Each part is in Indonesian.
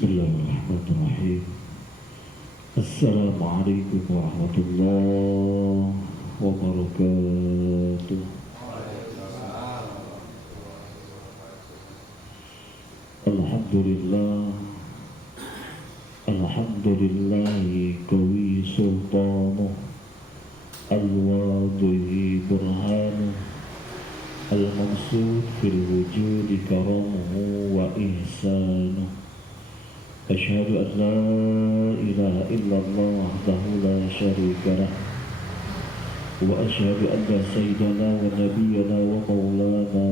Bismillahirrahmanirrahim. Assalamualaikum warahmatullahi wabarakatuh. Alhamdulillah, alhamdulillahi qawi sultanuh, al-wadihi burhanuh, al-mamsud fil wujudi karamuhu wa ihsanuh. Asyhadu an la ilaha illallah wahdahu la syarika lah, wa asyhadu anna sayyidana wa nabiyyana wa maulana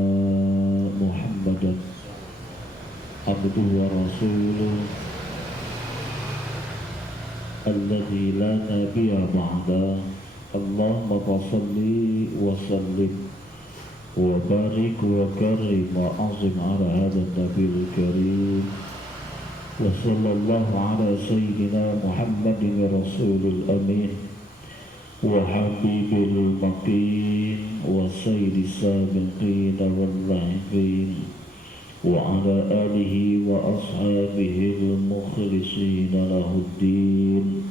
Muhammadan abduhu wa rasuluh alladzi la nabiyya ba'da. Allahumma shalli wa sallim wa barik wa karim wa azim ala hadha nabiyil karim wa sallallahu ala sayyidina Muhammadin rasulil amin wa habibil maqin wa sayyidis sabiqin wal lahiqin wa ala alihi wa ashabihi al mukhlisin lahuddin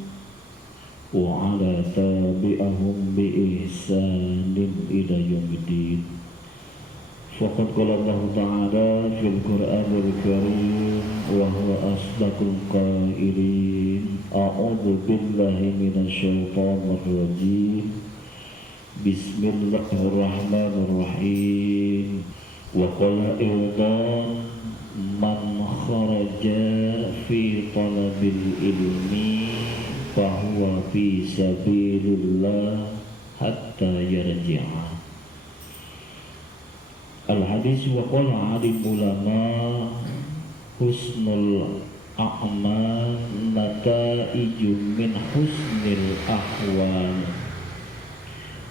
wa ala tabi'ahum bi ihsanin ila yaumiddin. Faqad qala Allah Ta'ala fil Qur'anil Karim wa huwa asdaqul qailin. A'udzu billahi minasy syaithanir rajim. Bismillahirrahmanirrahim. Wa qala aidan man kharaja fi talabil ilmi fa huwa fi sabilillah hatta yarji'a. Al-hadis wa qala alim ulama husnul a'mal nataiju min husnil ahwal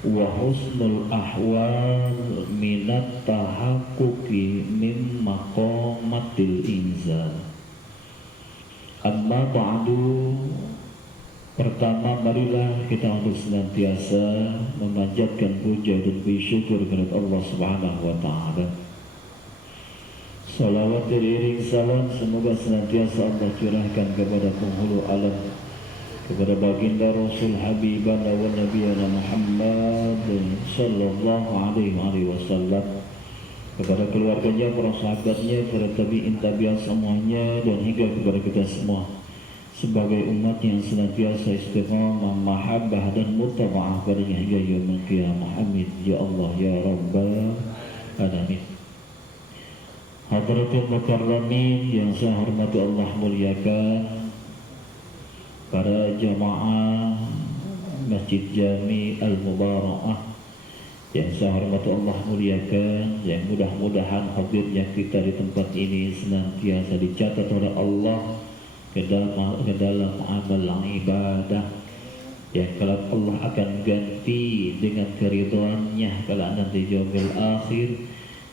wa husnul ahwal minat tahaqquqi min maqamatil inzal. Amma ba'du. Pertama, marilah kita untuk senantiasa memanjatkan puja dan bersyukur kepada Allah Subhanahu wa Ta'ala. Salawat beriring salam semoga senantiasa Allah curahkan kepada penghulu alam, kepada baginda Rasul Habibana wa Nabiyana Muhammad sallallahu alaihi wasallam, kepada keluarganya, para sahabatnya, para tabi'in tabi'in semuanya, dan hingga kepada kita semua sebagai umat yang senantiasa istiqamah, mahabbah dan mutaba'ah padanya hingga yaumil qiyamah. Amin ya Allah ya Rabbal alamin. Hadratul mukarramin yang saya hormati Allah muliakan, para jamaah Masjid Jami Al-Mubarakah yang saya hormati Allah muliakan, yang mudah-mudahan hadirnya kita di tempat ini senantiasa dicatat oleh Allah ke dalam amal ibadah yang kelak Allah akan ganti dengan keridhaannya kala nanti yaumil akhir,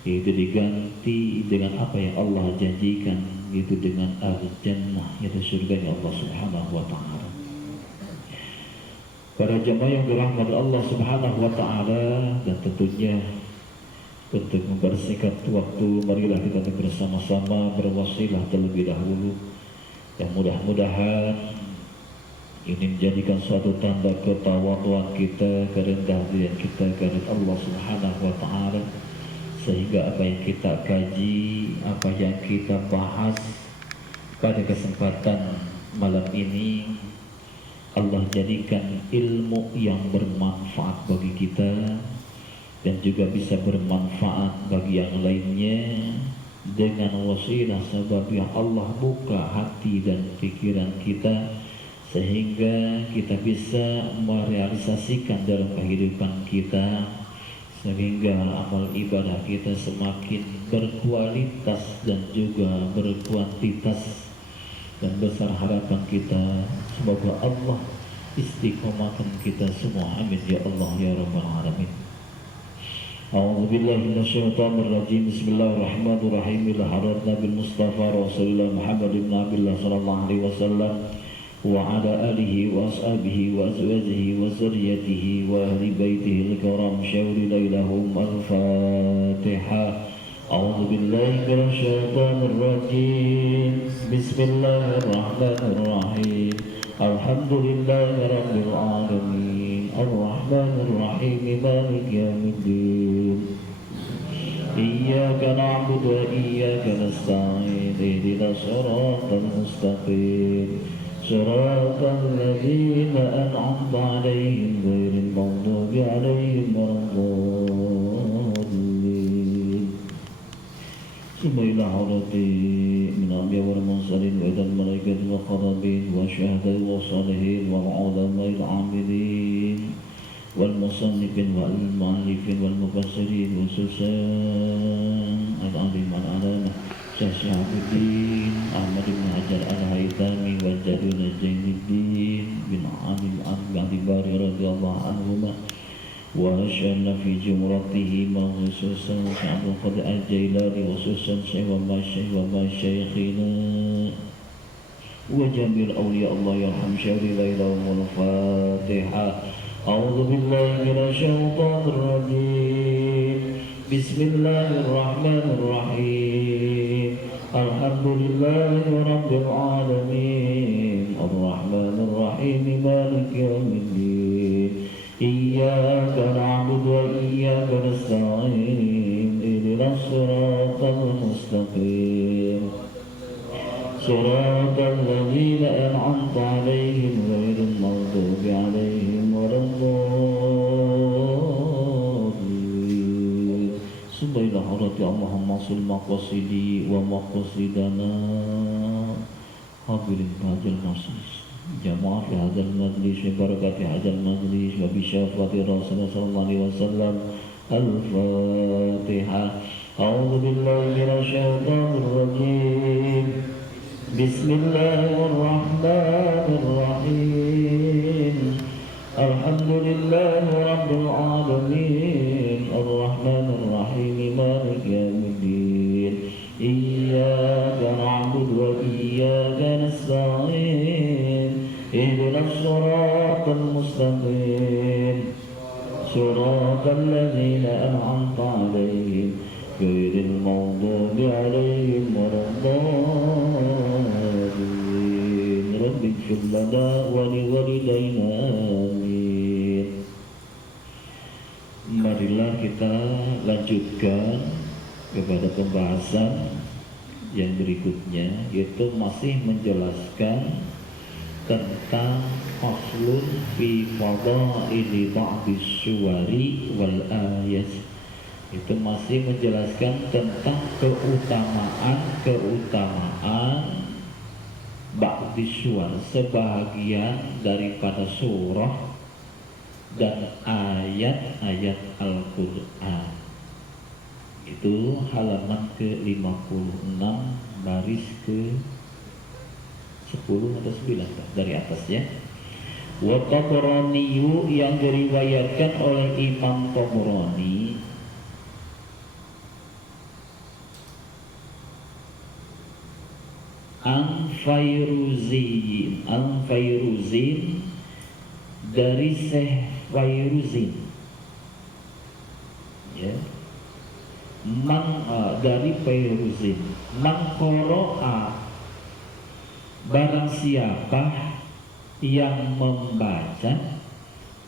yaitu diganti dengan apa yang Allah janjikan, yaitu dengan al-jannah, yaitu surganya Allah Subhanahu wa Ta'ala. Para jemaah yang dirahmati Allah Subhanahu wa Ta'ala, dan tentunya untuk mempersingkat waktu, marilah kita bersama-sama berwasilah terlebih dahulu yang mudah-mudahan ini menjadikan suatu tanda ketawaduan kita, kerendahan diri kita kepada Allah Subhanahu wa Ta'ala, sehingga apa yang kita kaji, apa yang kita bahas pada kesempatan malam ini Allah jadikan ilmu yang bermanfaat bagi kita dan juga bisa bermanfaat bagi yang lainnya, dengan wasilah sebab yang Allah buka hati dan pikiran kita sehingga kita bisa merealisasikan dalam kehidupan kita, sehingga amal ibadah kita semakin berkualitas dan juga berkuantitas, dan besar harapan kita semoga Allah istiqomahkan kita semua. Amin ya Allah ya Rabbal alamin. A'udzu billahi minasyaitonir rajim. Bismillahirrahmanirrahim. Ila hadrat Nabi Mustafa Rasulullah Muhammad ibn Abdullah sallallahu alaihi wasallam wa ala alihi wa ashabihi wa azwajihi wa zurriyyatihi wa ahli baitihi al-kiram syawli lailahum al-Fatihah. أعوذ بالله من الشيطان الرجيم بسم الله الرحمن الرحيم الحمد لله رب العالمين الرحمن الرحيم مالك يوم الدين إياك نعبد وإياك نستعين اهدنا الصراط المستقيم صراط الذين أنعمت عليهم غير المغضوب عليهم ولا الضالين ثم إلى حضرتي من الأنبياء والمرسلين وإلى الملائكة والقرابين والشهداء والصالحين والعلماء العاملين والمصنفين والمؤلفين والمفسرين وخصوصا العليم العلامة شيخ شهاب الدين أحمد بن حجر الهيثمي والجليل زين الدين بن علي الأكبر رضي الله عنهما وأشهد في جمرتهما خصوصا عبد القادر الجيلاني وخصوصا شيخ ومشايخنا وجميع أولياء الله يرحم شهر ليلة والفاتحة. أعوذ بالله من الشيطان الرجيم بسم الله الرحمن الرحيم الحمد لله رب العالمين الرحمن الرحيم مالك يوم الدين إياك نعبد وإياك نستعين اهدنا الصراط المستقيم صراط الذين أنعمت عليهم غير المغضوب عليهم ولا الضالين ثم إلى حضرة اللهم صل مقاصدي ومقاصدنا حاضر هذا المجلس جماعة في هذا المجلس ببركة هذا المجلس وبشفاعة رسول الله صلى الله عليه وسلم. الفاتحة. أعوذ بالله من الشيطان الرجيم بسم الله الرحمن الرحيم الحمد لله رب العالمين الرحمن الرحيم مالك يوم الدين إياك نعبد وإياك نستعين اهدنا الصراط المستقيم صراط الذين أنعمت عليهم غير المغضوب عليهم ولا الضالين رب اغفر لنا ولوالدينا آمين. Marilah kita lanjutkan kepada pembahasan yang berikutnya, yaitu masih menjelaskan tentang faslun fi fadaili ba'di suwari wal ayat. Itu masih menjelaskan tentang keutamaan ba'di suwar, sebahagian daripada surah dan ayat-ayat Al-Quran. Itu halaman ke-56 baris ke 10 atau 9 dari atas ya. Wa Tabraniyu, yang diriwayatkan oleh Imam Tabrani, Fairuzin dari Syekh Fairuzin ya. Dari Fairuzin, man qara'a, barang siapa yang membaca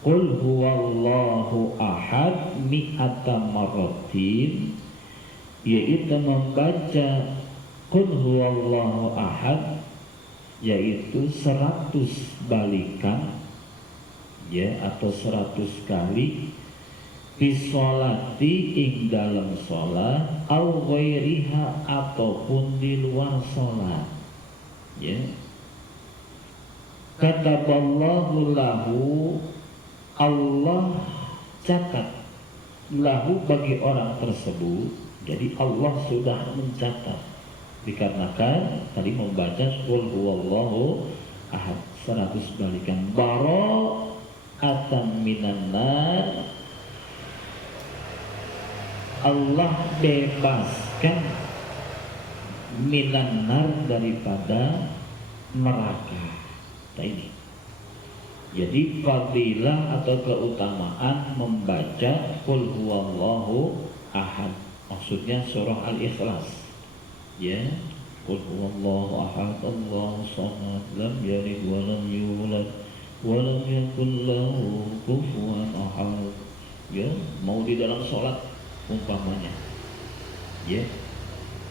Qul huwallahu ahad mi'ata marratin, yaitu membaca Qul huwallahu ahad yaitu 100 balikan ya, atau 100 kali bisolati ing dalam sholat au ghairiha, ataupun di luar sholat ya. Kataballahu lahu, Allah catat, lahu bagi orang tersebut, jadi Allah sudah mencatat, dikarenakan tadi membaca Qul huwallahu ahad 100 balikan. Bara'atan minan nar, Allah bebaskan minan nar, daripada neraka. Nah ini jadi fadilah atau keutamaan membaca Qul huwallahu ahad, maksudnya surah Al-Ikhlas. Ya, Qul huwallahu ahad, Allahu samad, lam yalid wa lam yulad wa lam yakul lahu kufuwan ahad. Ya, mau di dalam sholat umpamanya. Ya,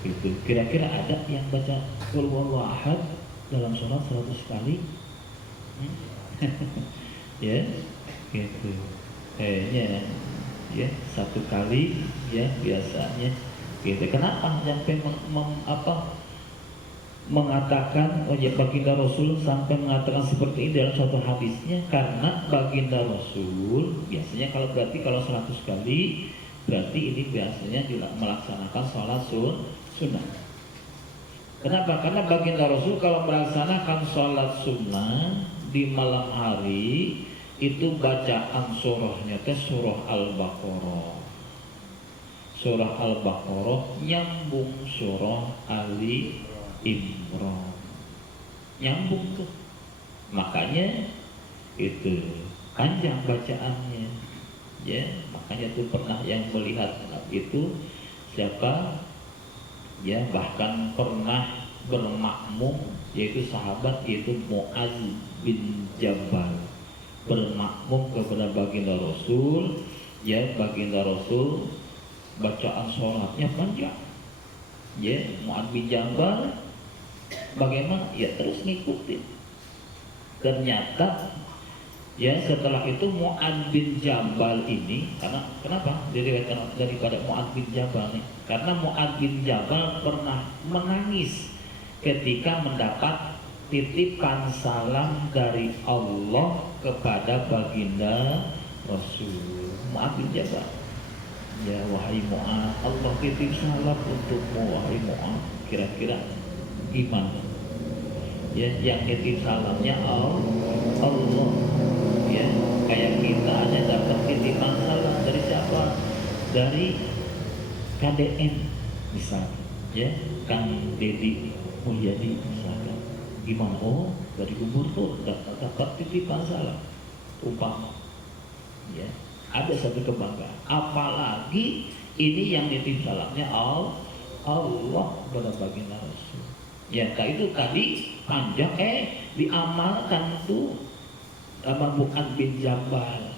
itu kira-kira ada yang baca Qul huwallahu ahad dalam sholat 100 kali? Ya, gitu. Kayaknya ya 1 kali ya biasanya. Gitu. Kenapa sampai mengatakan ya baginda Rasul sampai mengatakan seperti ini dalam satu hadisnya? Karena baginda Rasul biasanya kalau 100 kali berarti ini biasanya melaksanakan sholat sunnah. Kenapa? Karena baginda Rasul kalau melaksanakan sholat sunnah di malam hari itu bacaan surahnya ke surah Al-Baqarah. Surah Al-Baqarah nyambung surah Ali Imran, nyambung tuh. Makanya itu panjang bacaannya. Ya, makanya tuh pernah yang melihat itu siapa? Ya, bahkan pernah bermakmum yaitu sahabat yaitu Mu'adz bin Jabal, bermakmum kepada baginda Rasul. Ya, baginda Rasul bacaan sholatnya panjang. Ya, Mu'adz bin Jabal bagaimana? Ya terus ngikutin. Ternyata ya setelah itu Mu'adz bin Jabal ini, karena kenapa diriwayatkan daripada Mu'adz bin Jabal nih? Karena Mu'adz bin Jabal pernah menangis ketika mendapat titipan salam dari Allah kepada baginda Rasul. Mu'adz bin Jabal, ya wahai Mu'adz, Allah titip salam untukmu wahai Mu'adz. Kira-kira gimana? Ya, yang titip salamnya Allah. Ya, kayak kita aja dapat titipan salam dari siapa? Dari KDM misalnya, ya, Kang Dedi Mulyadi misalkan. Gimana? Oh, dari Gubernur tuh dapat titipan salam. Umpama, ya, ada satu kebanggaan. Apalagi ini yang titip salamnya Allah kepada baginda Rasul. Ya, itu tadi panjang diamalkan tuh sama Mu'adz bin Jabal.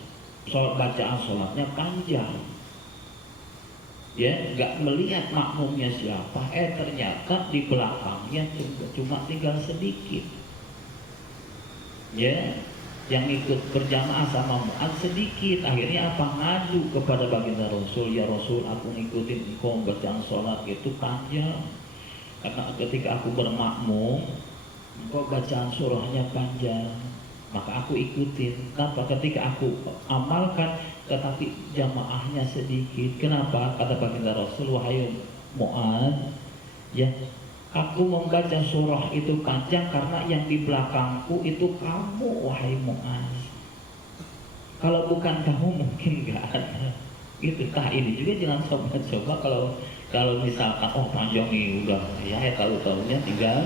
Bacaan sholatnya panjang. Ya, nggak melihat makmumnya siapa. Ternyata di belakangnya cuma tinggal sedikit. Ya, yang ikut berjamaah sama Mu'adz sedikit. Akhirnya apa? Ngadu kepada baginda Rasul, ya Rasul, aku ngikutin engkau bacaan sholat itu panjang. Karena ketika aku bermakmum, engkau bacaan surahnya panjang, maka aku ikutin. Kenapa? Ketika aku amalkan, tetapi jamaahnya sedikit. Kenapa? Kata baginda Rasul, wahai Mu'adz, ya, aku membaca surah itu panjang karena yang di belakangku itu kamu, wahai Mu'adz. Kalau bukan kamu mungkin nggak ada. Gitu. Nah ini juga jangan coba-coba kalau misalkan panjang nih udah ya tahu-tahunya tinggal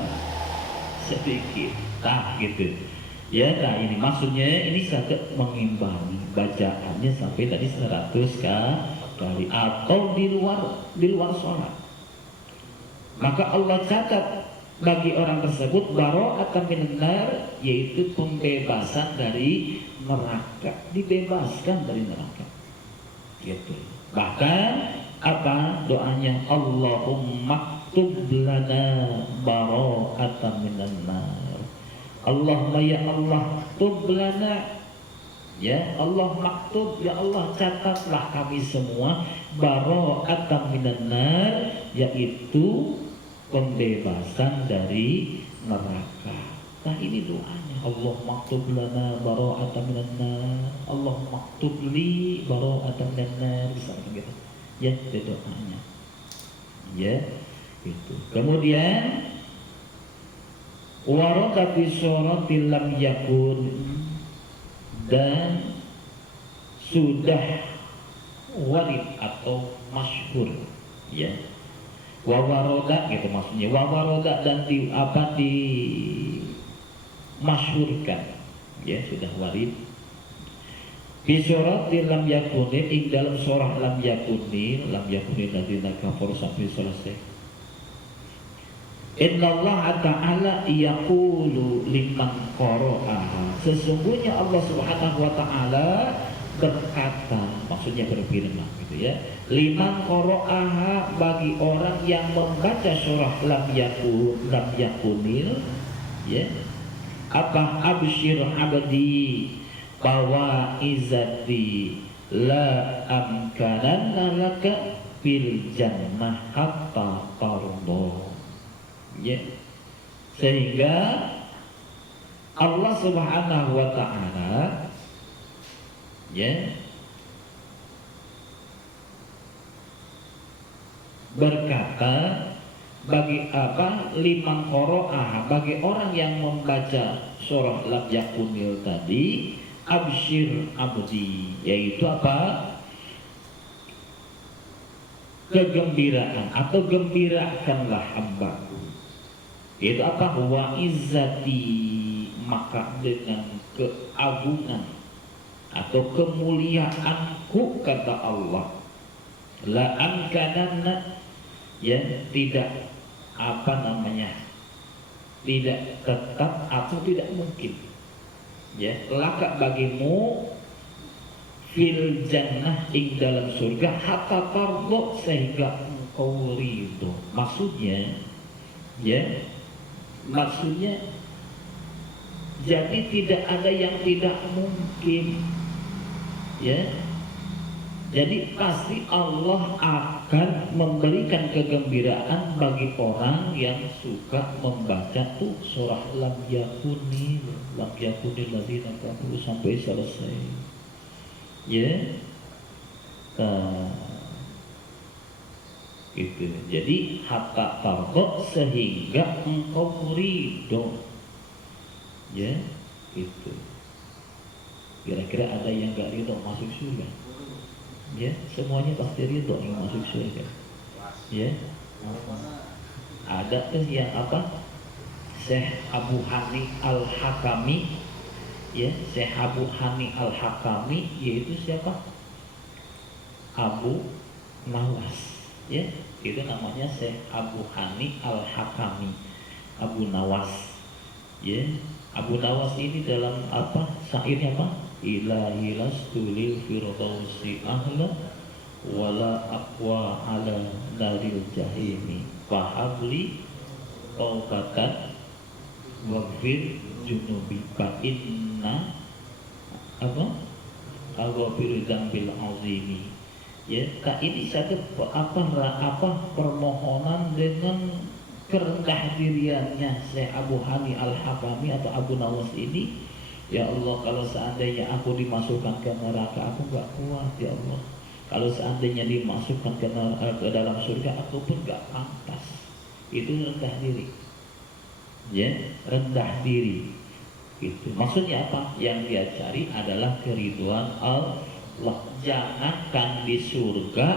sedikit. Nah gitu. Ya, nah ini maksudnya ini sangat mengimbangi bacaannya sampai tadi 100 kali atau di luar sholat. Maka Allah catat bagi orang tersebut bara'atan minan nar, yaitu pembebasan dari neraka, dibebaskan dari neraka. Gitu. Bahkan apa doanya? Allahumma ktub lana bara'atan minan nar. Allahumma ya Allah ktub lana, ya Allah maktub, ya Allah catatlah kami semua bara'atan minan nar, yaitu pembebasan dari neraka. Nah ini doanya, Allah maktub lana bara'atan minan nar, Allah maktub li bara'atan minan nar, misalnya gitu. Ya, itu doanya. Ya, itu. Kemudian warada fi suratil lam yakun, dan sudah warid atau masyhur, ya. Wawaroda gitu maksudnya. Wawaroda dan di masyhurkan, ya, sudah warid Fi surat lam yakunil ing dalam surah lam yakunil ladina kafaru sampai selesai. Inna Allah Ta'ala yaqulu liman qara'aha. Sesungguhnya Allah Subhanahu wa taala berkata, maksudnya berfirman gitu ya. Liman qara'aha, bagi orang yang membaca surah lam yakunil ya. Apa absyir abdi bahwa izati la amkananna laka fil jannah hatta tardo ya. Sehingga Allah Subhanahu wa taala ya berkata bagi apa liman qoro'ah, bagi orang yang membaca surah lam yakunil tadi, absyir abdi, yaitu apa, kegembiraan atau gembirakanlah hambaku, itu apa, wa izzati, maka dengan keagungan atau kemuliaanku kata Allah, la amkananna ya, tidak apa namanya, tidak tetap atau tidak mungkin ya, laka bagimu fil jannah ing dalam surga hatta tardo, sehingga engkau ridho. Maksudnya ya, maksudnya jadi tidak ada yang tidak mungkin ya. Jadi pasti Allah akan memberikan kegembiraan bagi orang yang suka membaca tuh surah lam yakunil ladzina kafaru sampai selesai. Ya. Gitu. Jadi hatta tardo, sehingga engkau ridho. Ya, itu. Kira-kira ada yang gak ridho masuk surga? Ya, semuanya pasti ridho yang masuk surga. Ya, ada tuh yang apa? Syekh Abu Hani Al-Hakami, ya, Syekh Abu Hani Al-Hakami, yaitu siapa? Abu Nawas, ya, itu namanya Syekh Abu Hani Al-Hakami, Abu Nawas, ya. Abu Nawas ini dalam apa? Syairnya apa? Ilahi lastulil firdausi ahla wala aqwa ala naril jahimi fahabli taubatan waghfir junubi fa inna apa? Aghfir dzambil azimi. Ya, kak ini satu apa permohonan dengan kerendah diriannya Syekh Abu Hani Al-Hakami atau Abu Nawas ini. Ya Allah, kalau seandainya aku dimasukkan ke neraka, aku gak kuat ya Allah. Kalau seandainya dimasukkan ke dalam surga, aku pun gak pantas. Itu rendah diri. Ya, rendah diri. Itu maksudnya apa? Yang dia cari adalah keridhaan Allah. Jangankan di surga,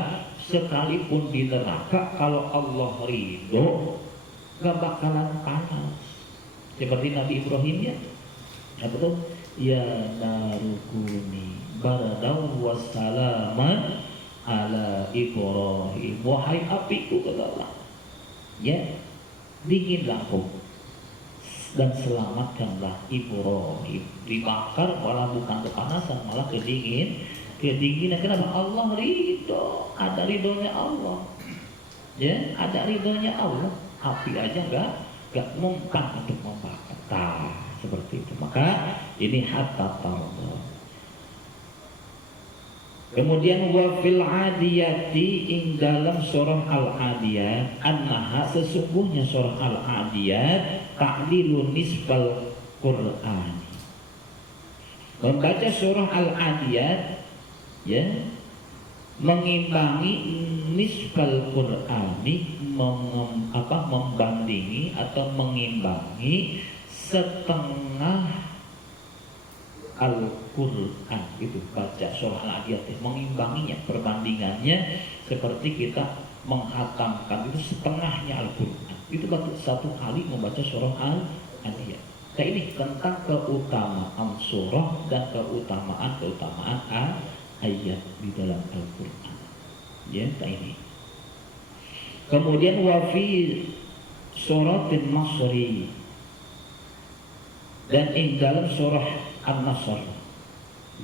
sekalipun di neraka, kalau Allah ridho, gak bakalan panas. Seperti Nabi Ibrahim ya. Apa tuh? Ya narukuni baradaw wassalaman ala Ibrahim. Wahai apiku, kata Allah, ya, dinginlah kau dan selamatkanlah Ibrahim. Dibakar malah bukan kepanasan, malah kedinginan. Kenapa? Allah ridho, ada ridhonya Allah. Ya, ada ridhonya Allah. Api aja gak mempan untuk membakar. Seperti itu. Maka ini hatta tardo. Kemudian wa fil adiyati, ing dalam surah al-adiyat, annaha, sesungguhnya surah al-adiyat ta'dilu nisbal Qur'an. Membaca surah al-adiyat ya, mengimbangi nisbal Qur'ani, membandingi atau mengimbangi setengah Al-Quran. Itu baca surah Al-Adiyat, mengimbanginya, perbandingannya seperti kita menghatamkan itu setengahnya Al-Quran. Itu baru satu kali membaca surah Al-Adiyat. Nah, ini tentang keutamaan surah dan keutamaan ayat di dalam Al-Quran. Ya, ini. Kemudian wafi suratin Nasri, dan dalam surah An-Nasr,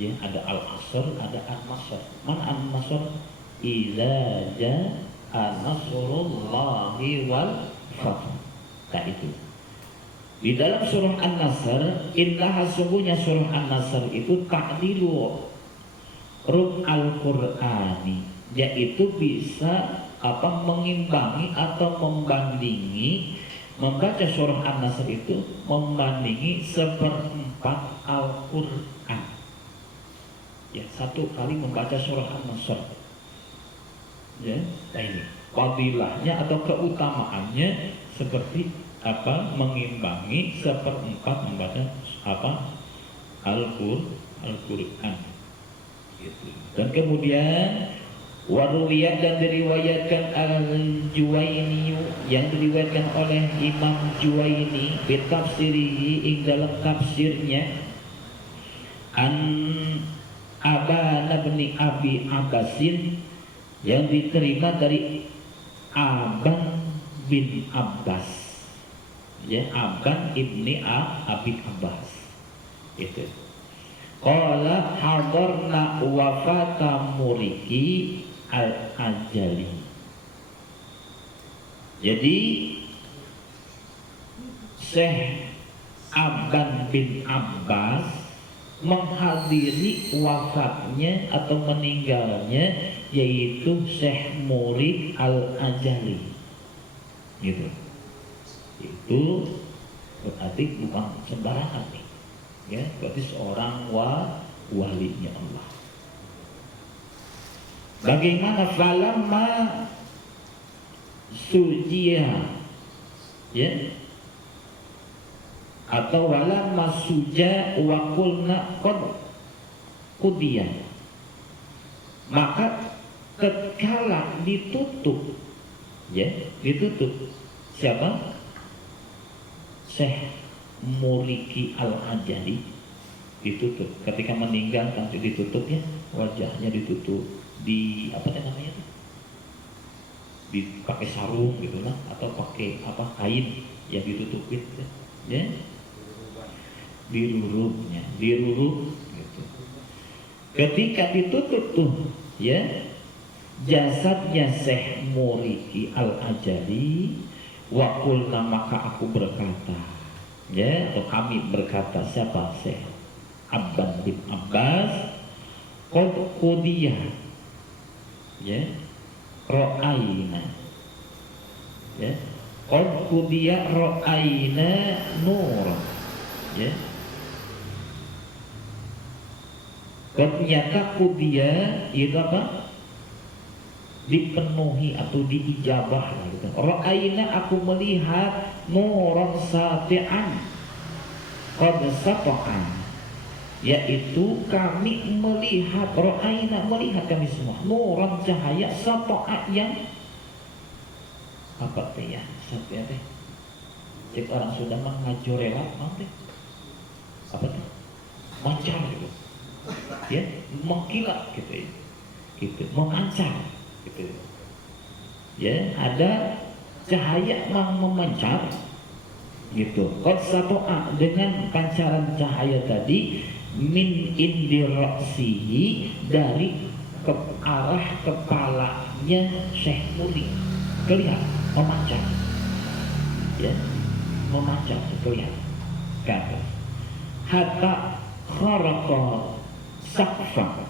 ya, ada Al-Asr, ada An-Nasr. Mana An-Nasr? Idza jaa nasrullahi wal fath. Nah, itu. Di dalam surah An-Nasr, innaha, sungguhnya surah An-Nasr itu ta'dilu rub al-Qur'ani, yaitu bisa mengimbangi atau membandingi, membaca surah An-Nasr itu membandingi 1/4 Al-Qur'an. Ya, satu kali membaca surah An-Nasr. Ya, nah ini fadilahnya atau keutamaannya seperti mengimbangi 1/4 membaca Al-Qur'an. Gitu. Dan kemudian waruwiyat, dan diriwayatkan Al-Juwaini, yang diriwayatkan oleh Imam Juwaini bitafsirihi ing dalam tafsirnya, an Aban bin Abi Abbasin, yang diterima dari Aban bin Abbas, ya, Aban ibni Abi Abbas. Itu. Qala hadarna wafata Muriki al-Ajali. Jadi Syekh Aban bin Abbas menghadiri wafatnya atau meninggalnya, yaitu Syekh Murid al-Ajali. Gitu. Itu berarti bukan sembarangan nih. Ya, berarti seorang walinya Allah. Bagaimana falamma sujiya, ya, atau walamma suja wa qulna qad qudiya, maka tatkala ditutup, ya, ditutup siapa? Syekh Muriki al-Ajali ditutup. Ketika meninggal kan ditutup, ya, wajahnya ditutup di namanya tuh, dipakai sarung gitu lah, atau pakai kain yang ditutupin, ya, dirurup gitu. Ketika ditutup tuh, ya, jasadnya Syekh Muriki al-Ajali, wa qulna, maka aku berkata, ya, atau kami berkata, siapa? Syekh Abban bin Abbas, qad qudiyah, ya, ra'ayna, ya, qad qudiyah ra'ayna nur, ya, ternyata qudiyah itu dipenuhi atau diijabah, gitu. Ra'ayna, aku melihat nuran sati'an qad sata'an, yaitu kami melihat, ra'ayna, melihat kami semua, nuran, cahaya, sata'a, yang ya, sati'a teh. Cek orang sudah ngajorelat teh. Tuh? Mancar gitu. Ya, mengkilat gitu ya. Gitu, memancar gitu. Ya, ada cahaya yang memancar gitu. Qad sata'a, dengan pancaran cahaya tadi, min indi ra'sihi, dari ke arah kepalanya Syekh Muri, kelihatan memancar, ya, memancar kelihatan ke atas. Hatta kharaqa saqfa,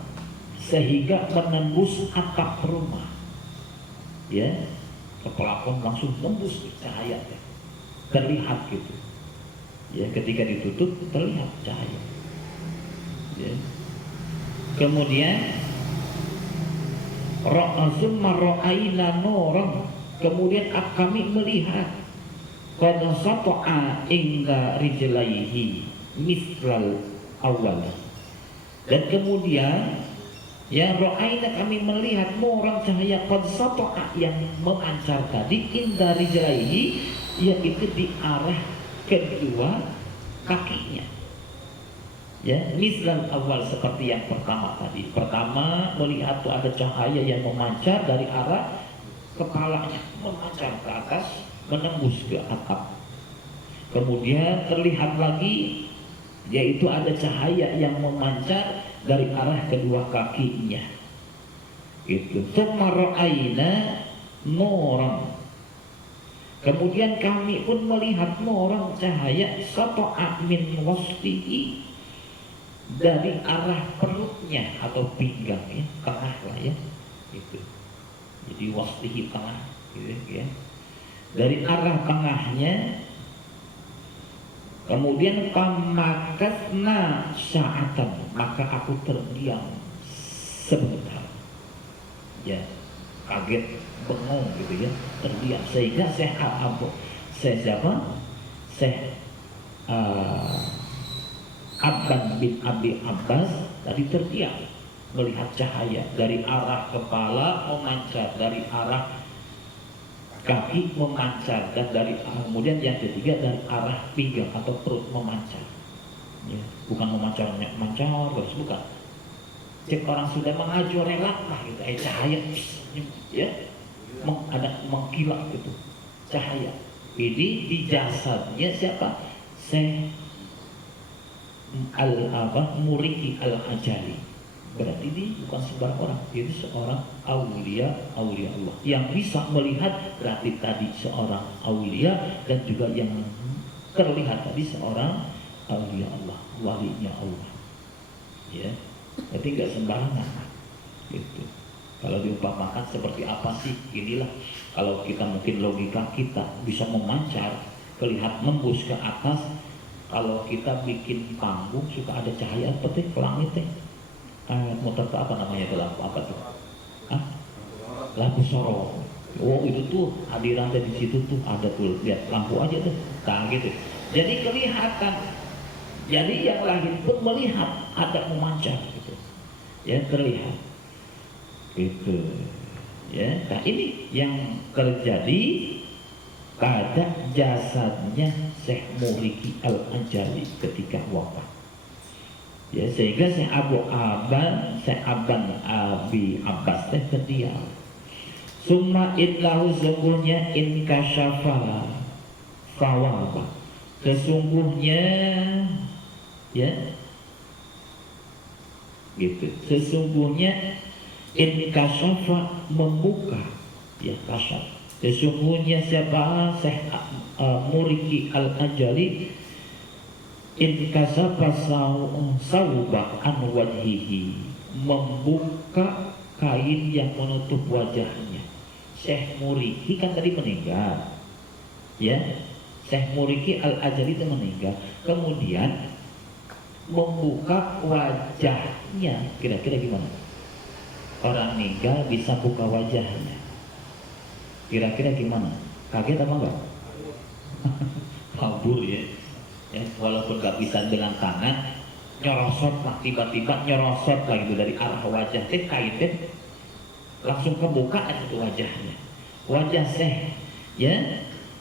sehingga menembus atap rumah, ya, kepelakon langsung tembus cahaya, terlihat gitu, ya, ketika ditutup terlihat cahaya, ya. Kemudian ra'azumma ra'ayna nuran, kemudian kami melihat qad sata'a inda rijlaihi misral awal, dan kemudian, ya, ra'ayna, kami melihat nuran, cahaya, qad sata'a, yang memancar tadi, inda rijlaihi, yaitu di arah kedua kakinya. Ya, misal awal seperti yang pertama tadi. Pertama melihat tuh ada cahaya yang memancar dari arah kepalanya, memancar ke atas, menembus ke atap. Kemudian terlihat lagi, yaitu ada cahaya yang memancar dari arah kedua kakinya. Itu. Tsumma ra'ayna nuran. Kemudian kami pun melihat nuran cahaya sata'a min wasfihi, dari arah perutnya atau pinggangnya, tengah lah ya, itu. Jadi wasfihi tengah, gitu ya. Dari arah tengahnya. Kemudian pamakasna sa'atan, maka aku terdiam sebentar. Ya, kaget, bengong gitu ya, terdiam. Sehingga Syekh Abban bin Abi Abbas tadi terdiam melihat cahaya dari arah kepala memancar, dari arah kaki memancar, dan dari kemudian yang ketiga dari arah pinggang atau perut memancar. Ya, bukan memancar terus, bukan. Cek orang sudah mengaju relak lah gitu, cahaya ya, ada mengkilat gitu cahaya. Ini di jasadnya siapa? Syekh Muriki Al-Ajali. Berarti ini bukan sembarang orang, ini seorang aulia Allah yang bisa melihat. Berarti tadi seorang aulia, dan juga yang terlihat tadi seorang aulia Allah, walinya Allah. Ya, berarti nggak sembarangan. Gitu. Kalau diumpamakan seperti apa sih? Inilah kalau kita mungkin logika kita bisa memancar, terlihat membus ke atas. Kalau kita bikin panggung suka ada cahaya seperti ke langit teh. Motor apa namanya itu, lampu apa tuh? Lampu sorong. Oh itu tuh hadiran di situ tuh ada tuh, lihat lampu aja tuh, gitu. Jadi kelihatan. Jadi yang lain pun melihat ada memancar gitu. Ya, terlihat. Gitu. Ya, nah ini yang terjadi pada jasadnya Syekh Muriki Al-Ajali ketika wafat. Ya, sehingga Syekh Abban Abi Abbas teh terdiam. Summa idlahu, sesungguhnya inkasyafa fawaba, sesungguhnya ya gitu, sesungguhnya inkasyafa membuka, ya kasyaf. Sesungguhnya siapa? Syekh Muriki Al-Ajali inkasyafa sawba an wajhihi, membuka kain yang menutup wajahnya. Syekh Muriki kan tadi meninggal, ya. Syekh Muriki Al-Ajali itu meninggal, kemudian membuka wajahnya. Kira-kira gimana? Orang meninggal bisa buka wajahnya. Kira-kira gimana? Kaget apa enggak? Kabur ya. Ya, walaupun nggak bisa dengan tangan, nyorosot lah, tiba-tiba nyorosot lagi dari arah wajah teh, kain teh langsung kebuka aja tuh wajahnya. Wajah Syekh ya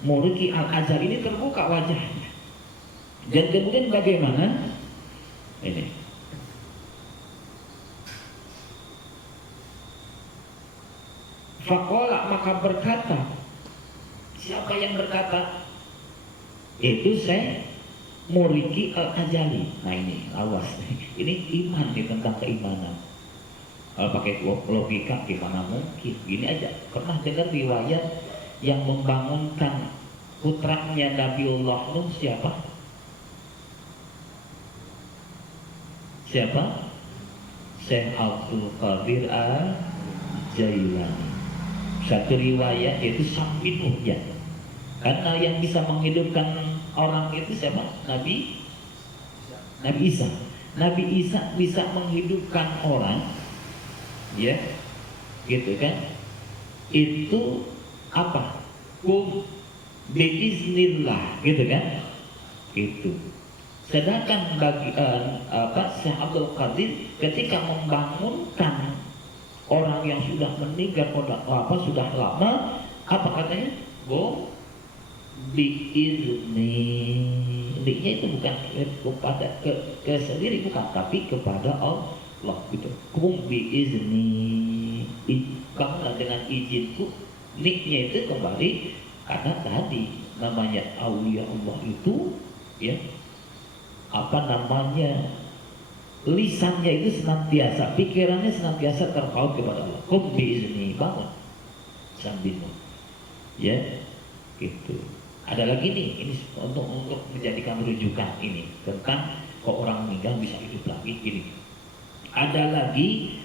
Muriki Al-Ajali ini terbuka wajahnya. Dan kemudian bagaimana? Ini Faqala, maka berkata, siapa yang berkata? Itu Syekh Muriki Al-Ajali. Nah ini awas nih. Ini iman nih, tentang keimanan. Kalau pakai logika gimana mungkin? Gini aja, pernah dengar riwayat yang membangunkan putranya Nabiullah Nuh siapa? Siapa? Syekh Abdul Qadir Al-Jailani. Satu riwayat itu sang ibunya. Karena yang bisa menghidupkan orang itu siapa? Nabi Isa. Nabi Isa bisa menghidupkan orang, ya, gitu kan? Itu apa? Biiznillah, gitu kan? Itu. Sedangkan bagi Syekh Abdul Qadir ketika membangunkan orang yang sudah meninggal sudah lama, apa katanya? biizni. Nya itu bukan kepada ke sendiri, bukan, tapi kepada Allah gitu. Kum biizni, kamu dengan izinku. Nya itu kembali karena tadi namanya aulia Allah itu ya, apa namanya, lisannya itu senantiasa, pikirannya senantiasa terpaut kepada Allah. Kum biizni, bangun sambil ya gitu. Ada lagi nih, ini untuk menjadikan rujukan ini tentang kok orang meninggal bisa hidup lagi ini. Ada lagi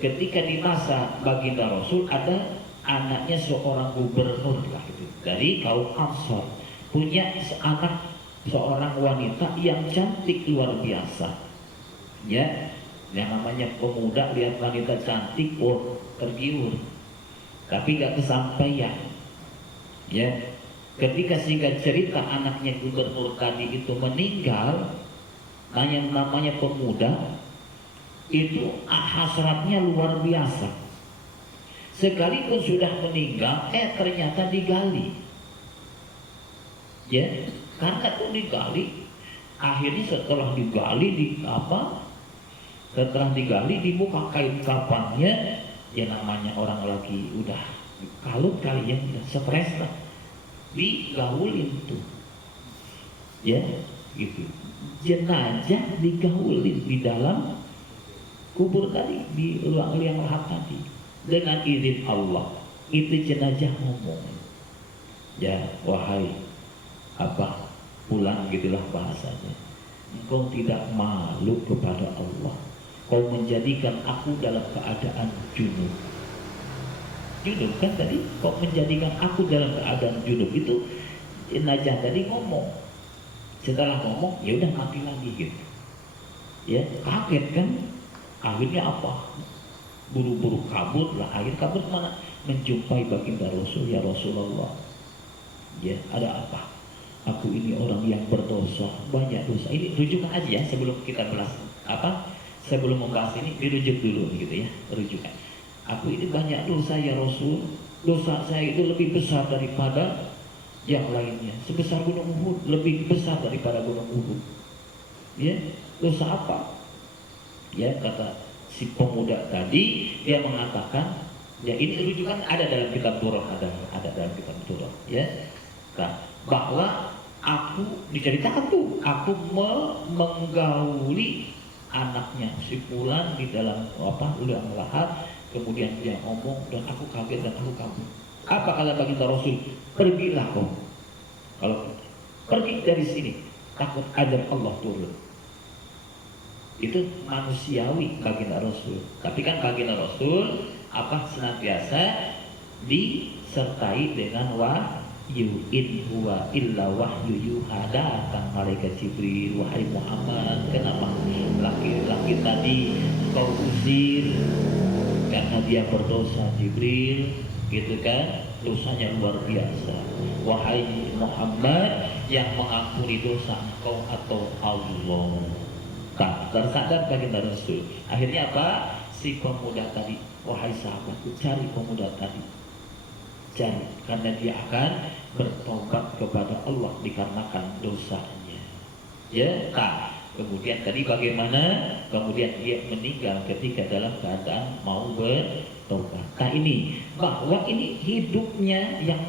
ketika di masa baginda Rasul ada anaknya seorang gubernur lah itu dari kaum Ansor, punya anak seorang wanita yang cantik luar biasa ya. Yang namanya pemuda lihat wanita cantik, oh tergiur, tapi gak kesampaian ya. Ketika singkat cerita anaknya gubernur tadi itu meninggal, nah yang namanya pemuda itu hasratnya luar biasa. Sekalipun sudah meninggal, ternyata digali. Ya, karena itu digali. Akhirnya setelah digali setelah digali dibuka kain kafannya, ya namanya orang lagi udah kalut kali ya, udah stres lah. Digaulin tuh ya gitu, jenazah digaulin di dalam kubur tadi, di ruang liang lahat tadi dengan izin Allah. Itu jenazah ngomong ya, wahai apa, pulang gitulah bahasanya, engkau tidak malu kepada Allah, kau menjadikan aku dalam keadaan junub kan tadi, kok menjadikan aku dalam keadaan junub. Itu jenazah tadi ngomong. Setelah ngomong, ya udah mati lagi gitu. Ya, kaget kan? Akhirnya apa? Buru-buru kabur lah. Akhirnya kabur kemana? Menjumpai baginda Rasul, ya Rasulullah. Ya, ada apa? Aku ini orang yang berdosa, banyak dosa. Ini rujukan aja ya sebelum kita bahas apa? Sebelum membahas ini, dirujuk dulu gitu ya, rujukan. Aku ini banyak dosa ya Rasul. Dosa saya itu lebih besar daripada yang lainnya. Sebesar gunung Uhud, lebih besar daripada gunung Uhud. Ya, dosa apa? Ya, kata si pemuda tadi, dia mengatakan, ya ini rujukan ada dalam kitab Taurat, ada dalam kitab Taurat, ya. Nah, bahwa aku diceritakan tuh, aku menggauli anaknya si Fulan di dalam liang lahat. Kemudian dia ngomong dan aku kaget dan aku kabur. Apa kata baginda Rasul? Pergilah kau. Kalau pergi dari sini, takut azab Allah turun. Itu manusiawi baginda Rasul. Tapi kan baginda Rasul senantiasa disertai dengan wahyu. In huwa illa wahyu yuha, datang malaikat Jibril, wahai Muhammad, kenapa laki-laki tadi kau usir? Karena dia berdosa, Jibril, gitu kan, dosanya luar biasa. Wahai Muhammad, yang mengampuni dosa engkau atau Allah? Tak tersadar baginda Rasul. Akhirnya apa? Si pemuda tadi, wahai sahabatku, cari pemuda tadi, cari, karena dia akan bertobat kepada Allah dikarenakan dosanya. Ya, tak. Kemudian tadi bagaimana? Kemudian dia meninggal ketika dalam keadaan mau bertobat. Nah ini, bahwa ini hidupnya yang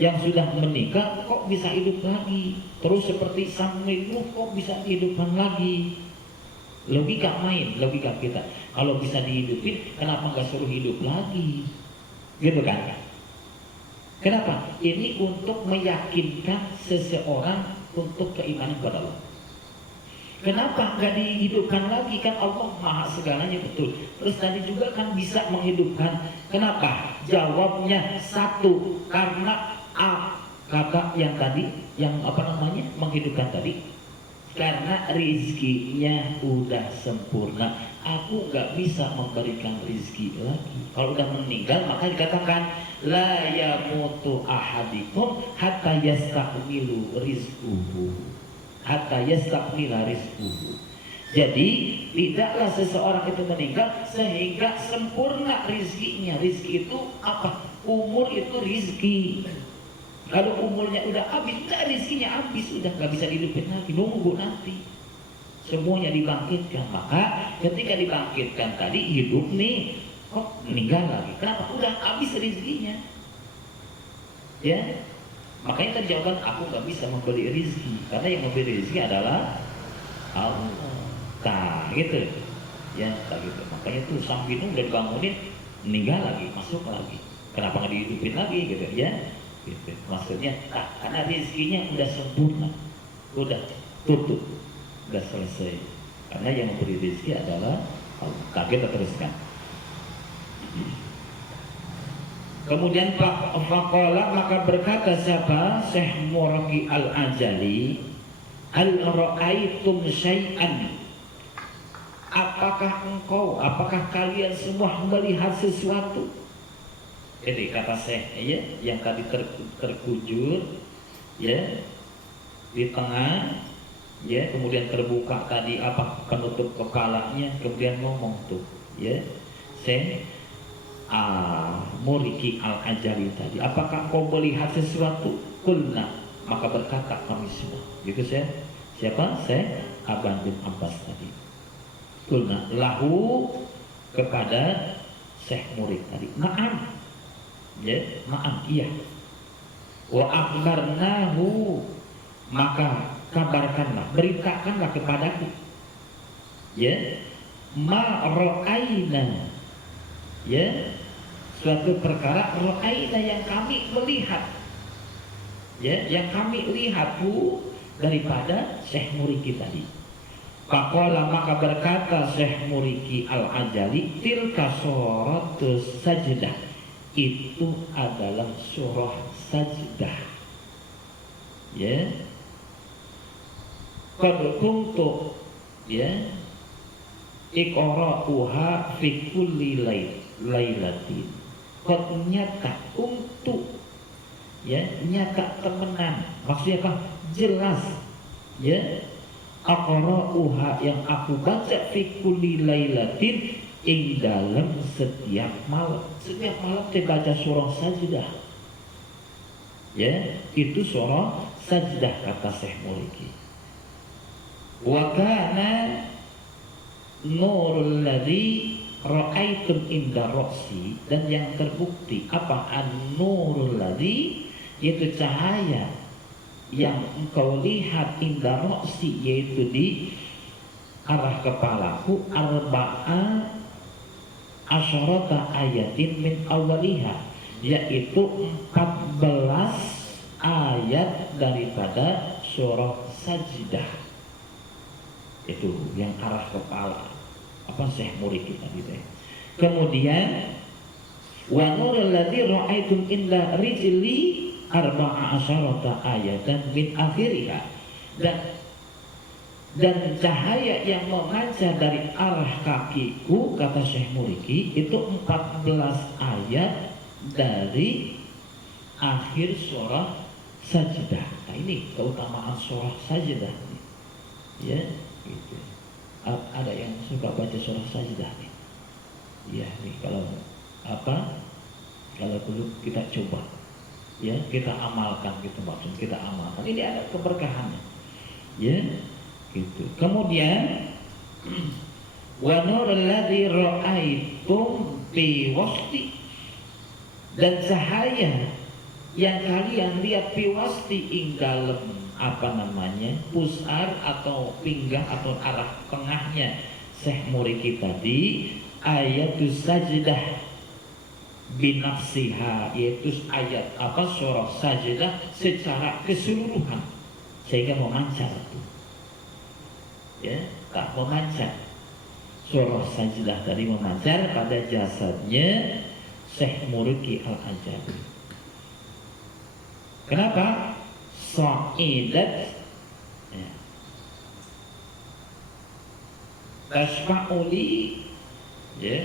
yang sudah menikah kok bisa hidup lagi. Terus seperti Samuel kok bisa dihidupkan lagi. Logika main, logika kita. Kalau bisa dihidupin, kenapa nggak suruh hidup lagi? Gitu kan? Kenapa? Ini untuk meyakinkan seseorang untuk keimanan kepada Allah. Kenapa nggak dihidupkan lagi? Kan Allah maha segalanya, betul. Terus tadi juga kan bisa menghidupkan. Kenapa? Jawabnya satu, karena kata yang tadi, yang menghidupkan tadi. Karena rizkinya udah sempurna. Aku nggak bisa memberikan rizki lagi. Kalau udah meninggal maka dikatakan la yamutu ahadikum hatta yastakmilu rizquhu. Hatta yastakmila rizquhu. Jadi tidaklah seseorang itu meninggal sehingga sempurna rizkinya. Rizki itu apa? Umur itu rizki. Kalau umurnya udah habis, udah rezekinya habis, udah nggak bisa dihidupin lagi, nunggu nanti semuanya dibangkitkan. Maka ketika dibangkitkan tadi hidup nih, kok meninggal lagi? Kenapa? Udah habis rezekinya. Ya, makanya kan jawaban aku nggak bisa membeli rezeki, karena yang membeli rezeki adalah Allah. Nah, gitu. Ya, kayak gitu. Makanya tuh sang binu udah dibangunin, meninggal lagi, masuk lagi. Kenapa nggak dihidupin lagi gitu ya? Gitu. Maksudnya, karena rezekinya udah sempurna, udah tutup, udah selesai. Karena yang memberi rezeki adalah Allah. Nah, kita teruskan. Kemudian faqala, maka berkata siapa? Syekh Muraki Al-Ajali, al-ra'aitum syai'an, apakah kalian semua melihat sesuatu? Jadi kata Syekh ya, yang tadi terkujur ya di tengah ya, kemudian terbuka tadi apa penutup kepalanya, kemudian ngomong tuh ya Syekh Muriki Al-Ajali tadi, apakah kau melihat sesuatu? Kulna, maka berkata kami semua. Gitu siapa? Syekh Aban bin Abbas tadi. Kulna lahu, kepada Syekh Murid tadi. Na'am, ya, na'am, iya. Wa akhbarnahu, maka kabarkanlah, beritakanlah kepadaku, ya, ma ra'aina, ya, suatu perkara ra'aina yang kami melihat, ya, yang kami lihat daripada Syekh Muriki tadi. Faqala, maka berkata Syekh Muriki Al-Ajali, tilka suratus sajdah, itu adalah surah sajdah, ya. Qad kuntu, ya, iqra'uha fi kulli lailatin. Qad nyata untuk, ya, nyata temenan, maksudnya apa? Jelas, ya. Aqra'uha, yang aku baca fi kulli lailatin, ing dalam setiap malam. Setiap malam saya baca surah sajdah, ya, itu surah sajdah kata Syekh Muriki. Wa kana nurul ladzi ra'aitum inda ra'si, dan yang terbukti apa? An-nurul ladzi, yaitu cahaya yang engkau lihat inda ra'si, yaitu di arah kepalaku, arba'a asyarata ayatin min awaliha, yaitu 14 ayat daripada surah sajdah. Itu yang arah kepala, apa Syekh Muriki tadi teh. Kemudian wa nurul ladzi ra'aitum inda rijli arba'a asyarata ayatan min akhiriha, dan cahaya yang memancar dari arah kakiku kata Syekh Muriki itu 14 ayat dari akhir surah sajdah. Nah, ini keutamaan surah sajdah, ya, gitu. Ada yang suka baca surah sajdah nih, ya, nih kalau apa, kalau dulu kita coba, ya, kita amalkan gitu, maksud kita amalkan, ini ada keberkahannya, ya, gitu. Kemudian wa nurul ladzi ra'aitum fi wasti, dan cahaya yang kalian lihat fi wasti, ing dalem apa namanya, pusar atau pinggang atau arah tengahnya Syekh Muriki tadi, ayatus sajdah binafsiha, yaitu ayat apa surah sajdah secara keseluruhan, sehingga memancar itu, ya, tak memancar. Surah sajdah tadi memancar pada jasadnya Syekh Muriki Al-Ajali. Kenapa? Sa'idat, ya, tasfa'uli, ya,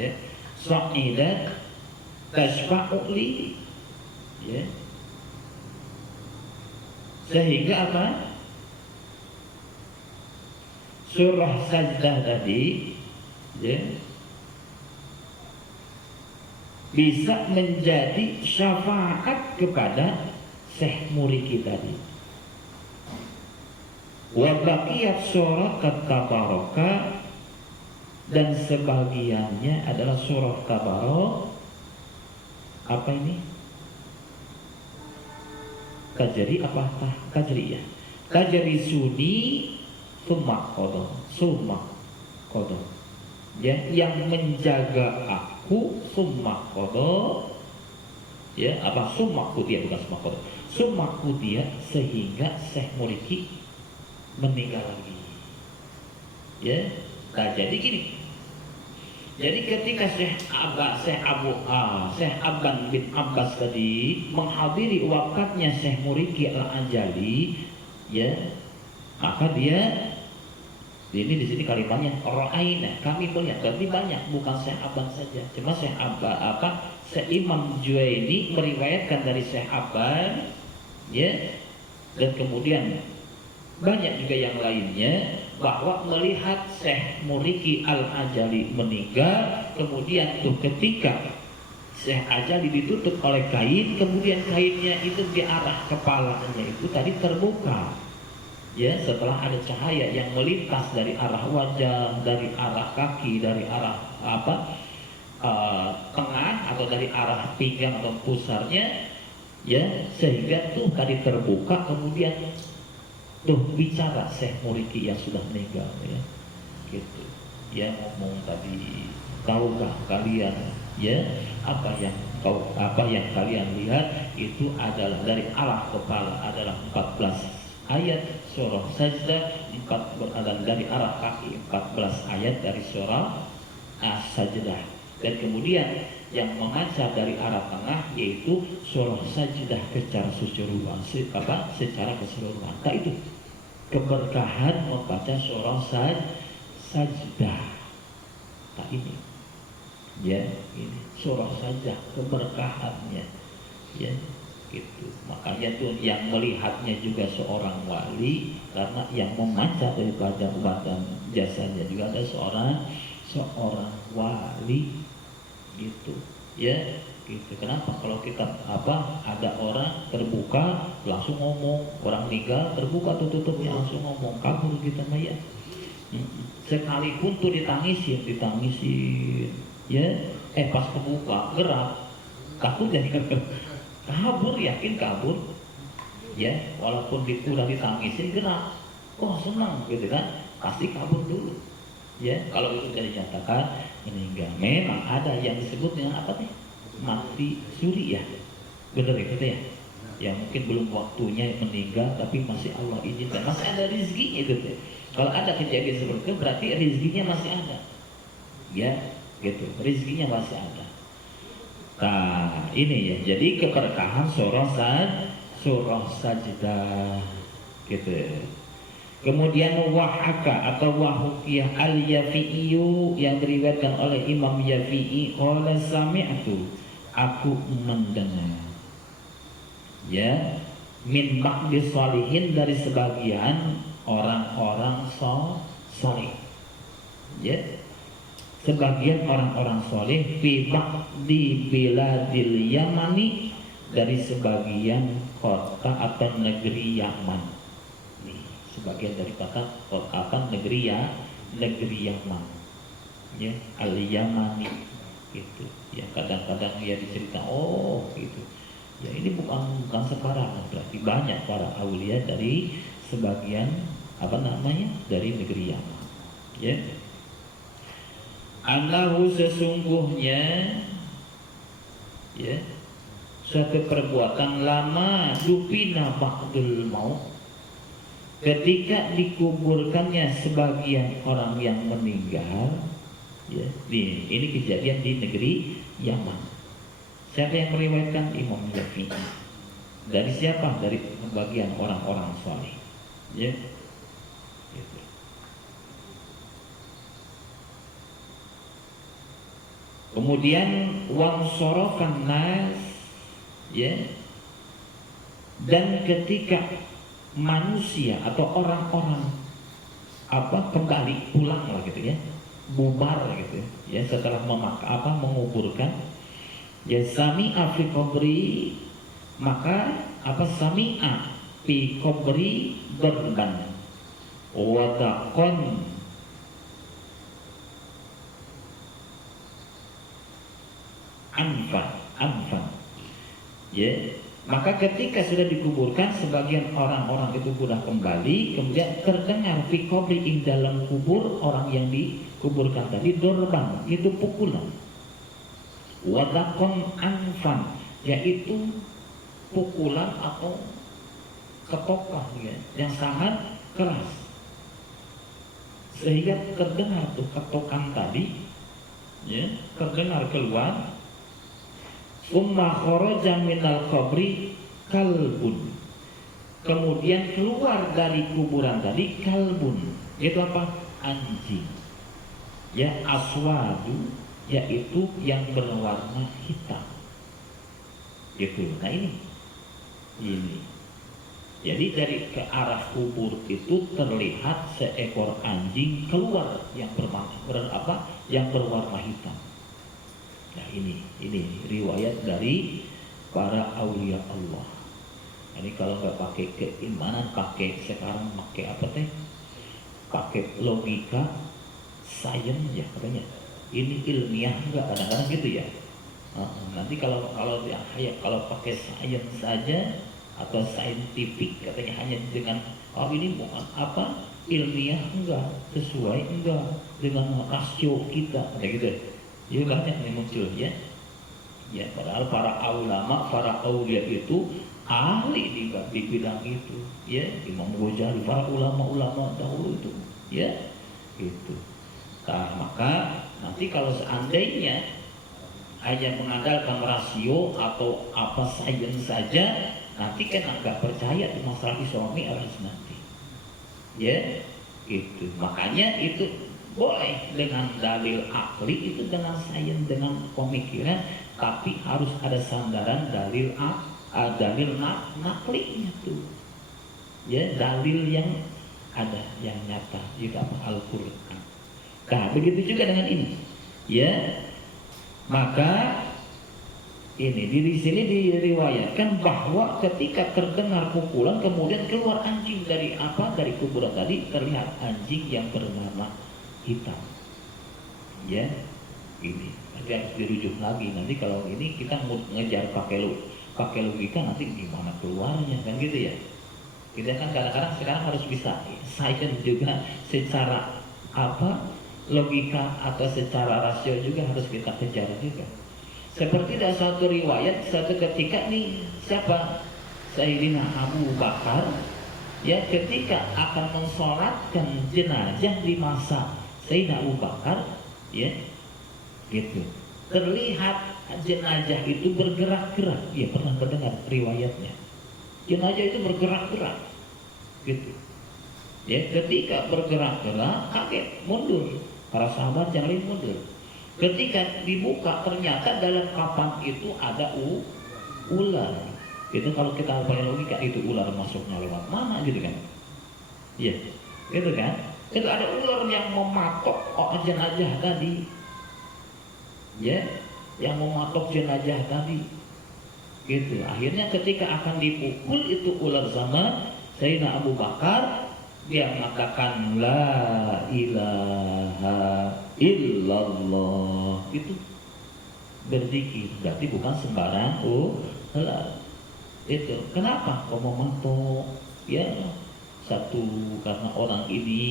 ya, sa'idat tasfa'uli, ya, sehingga apa? surah sajdah tadi, ya, bisa menjadi syafaat kepada Syekh Muriki tadi. Wa baqiyat surah Tabaraka, dan sebagiannya adalah surah Tabarok. Apa ini? Kajri apa? Kajri ya. Kajri suni summa qada. Ya, yang menjaga aku summa qada. Ya, apa summa qudiya, bukan summa qada. Summa qudiya, sehingga Syekh Muriki meninggal lagi. Ya. Nah, jadi gini. Jadi ketika Syekh Abban bin Abbas tadi menghadiri wafatnya Syekh Muriki Al-Anjali, ya, maka dia ini di sini kalimatnya ra'aina, kami melihat, berarti banyak, bukan Syekh Abban saja. Cuma Syekh Imam Juwaini meriwayatkan dari Syekh Abban, ya, dan kemudian banyak juga yang lainnya, bahwa melihat Syekh Muriki Al-Ajali meninggal, kemudian tuh ketika Syekh Ajali ditutup oleh kain, kemudian kainnya itu di arah kepalanya itu tadi terbuka, ya, setelah ada cahaya yang melintas dari arah wajah, dari arah kaki, dari arah tengah, atau dari arah pinggang atau pusarnya, ya, sehingga tuh tadi terbuka, kemudian tuh bicara Syekh Muriki yang sudah meninggal, ya, gitu. Ya, ngomong tadi, tahukah kalian, ya, apa yang kalian lihat itu adalah dari arah kepala adalah 14 ayat surah Sajdah, dan dari arah kaki 14 ayat dari surah As-Sajdah, dan kemudian yang memancar dari arah tengah yaitu surah Sajdah secara keseluruhan, secara keseluruhan. Nah, itu keberkahan membaca surah Sajdah. Nah, ini, ya, ini surah Sajdah keberkahannya, ya, gitu. Makanya tuh yang melihatnya juga seorang wali, karena yang memancar dari badan jasanya juga ada seorang wali, gitu, ya, gitu. Kenapa? Kalau kita ada orang terbuka langsung ngomong, orang meninggal terbuka tutupnya langsung ngomong, kabur kita maya. Sekalipun tuh ditangisin, ya, pas kebuka gerak, kabur jadi kabur, yakin kabur, ya, walaupun udah ditangisin gerak, senang gitu kan, pasti kabur dulu, ya. Kalau itu sudah dinyatakan meninggal, memang ada yang disebut dengan apa nih, mati suri, ya, bener ya, gitu ya. Ya mungkin belum waktunya meninggal, tapi masih Allah izinkan, masih ada rezekinya gitu. Kalau ada kejadian seperti itu, berarti rezekinya masih ada, ya, gitu, rezekinya masih ada. Nah, ini ya, jadi keberkahan surah Sajdah, gitu. Kemudian wahaka atau wahukiyah al-Yafi'iyu yang diriwayatkan oleh Imam Yafi'i, qala sami'tu, aku mendengar, ya, min ba'di sholihin, dari sebagian orang-orang soleh, ya, sebagian orang-orang soleh, fi ba'di biladil Yamani, dari sebagian kota atau negeri Yaman. Sebagian dari kata negeri Yaman, ya, al-Yamani, gitu. Ya, kadang-kadang dia dicerita, gitu. Ya, ini bukan sekarang, berarti banyak para aulia dari sebagian dari negeri Yaman, ya. Annahu, sesungguhnya, ya, suatu perbuatan lama dupina ba'dul maut, ketika dikuburkannya sebagian orang yang meninggal, ya, ini kejadian di negeri Yaman. Siapa yang meriwayatkan? Imam Syafi'i. Dari siapa? Dari sebagian orang-orang saleh, ya, gitu. Kemudian wang sorokan nas, ya, dan ketika manusia atau orang-orang kembali pulang lah gitu ya, bubar gitu ya, setelah menguburkan. Ya sami'a fi qabri, maka sami'a fi qabri darban wa daqan anfan ya. Maka ketika sudah dikuburkan, sebagian orang-orang itu sudah kembali, kemudian terdengar fi qabri, dalam kubur orang yang dikuburkan tadi, dorban, itu pukulan, wadakon anfan, yaitu pukulan atau ketokan ya, yang sangat keras, sehingga terdengar tuh ketokan tadi ya, terdengar keluar. Umma kharaja minal qabri kalbun, kemudian keluar dari kuburan tadi kalbun, itu apa? Anjing ya, aswadu, yaitu yang berwarna hitam gitu. Nah ini jadi dari ke arah kubur itu terlihat seekor anjing keluar yang berwarna hitam. Nah ini riwayat dari para aulia Allah. Ini kalau nggak pakai keimanan, sekarang pakai pakai logika, sains ya katanya. Ini ilmiah enggak, kadang-kadang gitu ya. Nanti kalau pakai sains saja atau saintifik katanya, hanya dengan ini ilmiah enggak, sesuai enggak dengan rasio kita, kayak gitu. Ya banyak yang muncul ya. Ya padahal para ulama, para aulia itu ahli di bidang itu ya. Imam Ghazali, para ulama dahulu itu ya itu. Nah, maka nanti kalau seandainya hanya mengandalkan rasio atau sains saja, nanti kan agak percaya di masalah Isra Mi'raj nanti ya itu. Makanya itu boleh dengan dalil akli, itu dengan sains, dengan pemikiran, tapi harus ada sandaran dalil naklinya tuh ya, dalil yang ada, yang nyata juga Al-Quran. Nah begitu juga dengan ini ya. Maka ini di sini diriwayatkan bahwa ketika terdengar pukulan, kemudian keluar anjing dari kuburan tadi, terlihat anjing yang berwarna hitam ya. Ini nanti harus dirujuk lagi, nanti kalau ini kita mau ngejar pakai logika, nanti gimana keluarnya kan gitu ya. Kita kan kadang-kadang sekarang harus bisa sains juga, secara logika atau secara rasio juga harus kita kejar juga. Seperti ada satu riwayat, satu ketika nih Sayyidina Abu Bakar ya, ketika akan mensolatkan jenazah di masa Sayyidina Abu Bakar ya gitu, terlihat jenazah itu bergerak-gerak. Dia pernah mendengar riwayatnya, jenazah itu bergerak-gerak gitu ya. Ketika bergerak-gerak, kaget, mundur, para sahabat yang lain mundur. Ketika dibuka, ternyata dalam kapan itu ada ular. Itu kalau kita pakai logika, itu ular masuknya lewat mana gitu kan? Iya, gitu kan? Itu ada ular yang mematok jenazah tadi, ya, yang mematok jenazah tadi, gitu. Akhirnya ketika akan dipukul itu ular sama Sayyidina Abu Bakar, dia mengatakan la ilaha illallah, itu berzikir, berarti bukan sembarang ular. Itu kenapa kau mematok ya? Satu, karena orang ini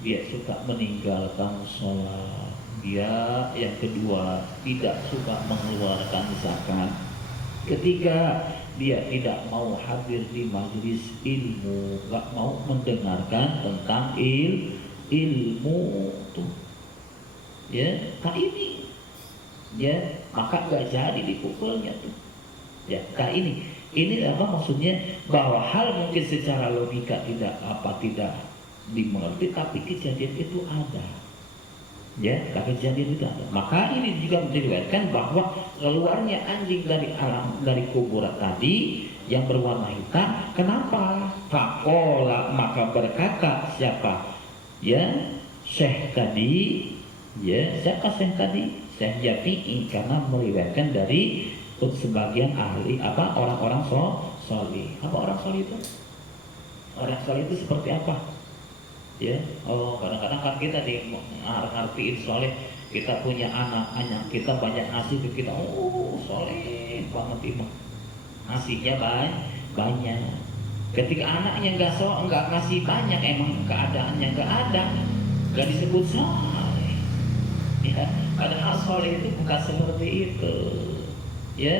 dia suka meninggalkan sholat. Dia yang kedua tidak suka mengeluarkan zakat. Ketiga, dia tidak mau hadir di majelis ilmu, gak mau mendengarkan tentang ilmu tuh. Ya, nah ini ya, maka gak jadi dipukulnya tuh. Ya, nah ini apa maksudnya, bahwa hal mungkin secara logika tidak dimengerti, tapi kejadian itu ada ya, kejadian itu ada. Maka ini juga diriwayatkan bahwa keluarnya anjing dari kuburan tadi yang berwarna hitam. Kenapa? Fakola, maka berkata siapa? ya Syekh tadi, ya siapa Syekh tadi? Syekh Syafi'i, karena meriwayatkan dari sebagian ahli orang-orang solih. Apa orang solih itu? Orang solih itu seperti apa? Ya, kadang-kadang kan kita di ngartiin soleh, kita punya anak, kita banyak ngasih ke kita, soleh banget itu, ngasihnya banyak. Ketika anaknya nggak ngasih banyak, emang keadaannya nggak ada, nggak disebut soleh. Ya, padahal soleh itu bukan seperti itu, ya,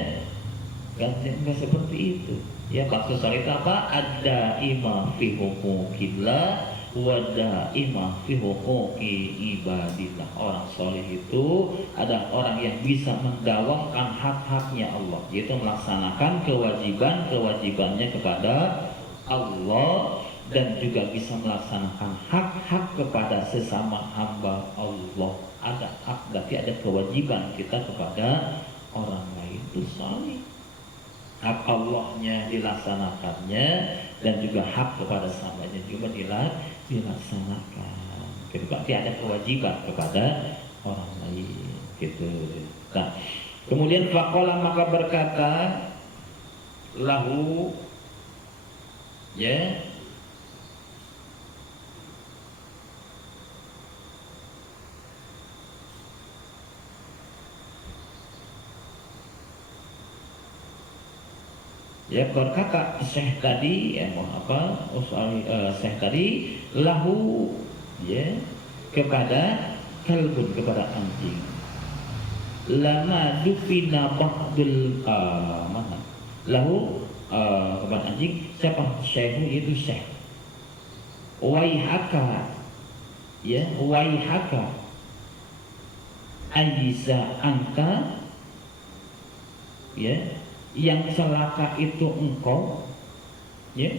nggak seperti itu. Ya, maksud soleh itu apa? Ada imam fi hukukillah wada imam fi hukuki ibadillah. Orang soleh itu ada orang yang bisa mendawamkan hak-haknya Allah, yaitu melaksanakan kewajibannya kepada Allah, dan juga bisa melaksanakan hak-hak kepada sesama hamba Allah. Ada hak, berarti ada kewajiban kita kepada orang lain, itu soleh. Hak Allahnya dilaksanakannya, dan juga hak kepada sahabatnya juga dilaksanakan. Berarti ada kewajiban kepada orang lain, gitu. Nah, kemudian faqala, maka berkata lahu, ya, ya berkata Syekh tadi, Syekh tadi lahu, ya, kepada kalbun, kepada anjing, lama dufina ba'dul mana lahu, kepada anjing, siapa? Syekhu, itu Syekh. Waihaka, ya, waihaka aiza anta, ya, yang celaka itu engkau, ya,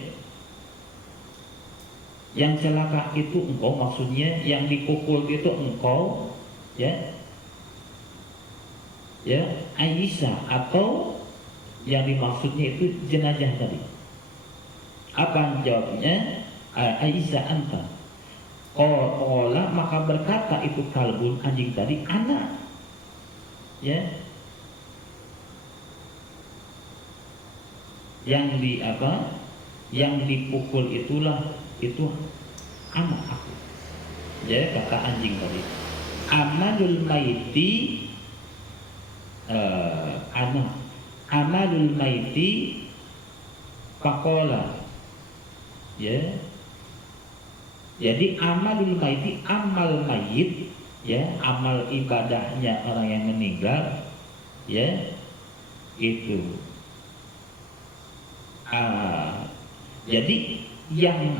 yang celaka itu engkau, maksudnya yang dipukul itu engkau, ya, ya, Aisyah, atau yang dimaksudnya itu jenazah tadi. Apa jawabnya? Aisyah anta. Qala, maka berkata itu kalbun, anjing tadi, anak, ya, yang yang dipukul itu anak aku, ya, kata anjing tadi. Amalul maiti, amalul maiti faqala, ya, jadi amalul maiti, amal mayit, ya, amal ibadahnya orang yang meninggal, ya, itu. Jadi yang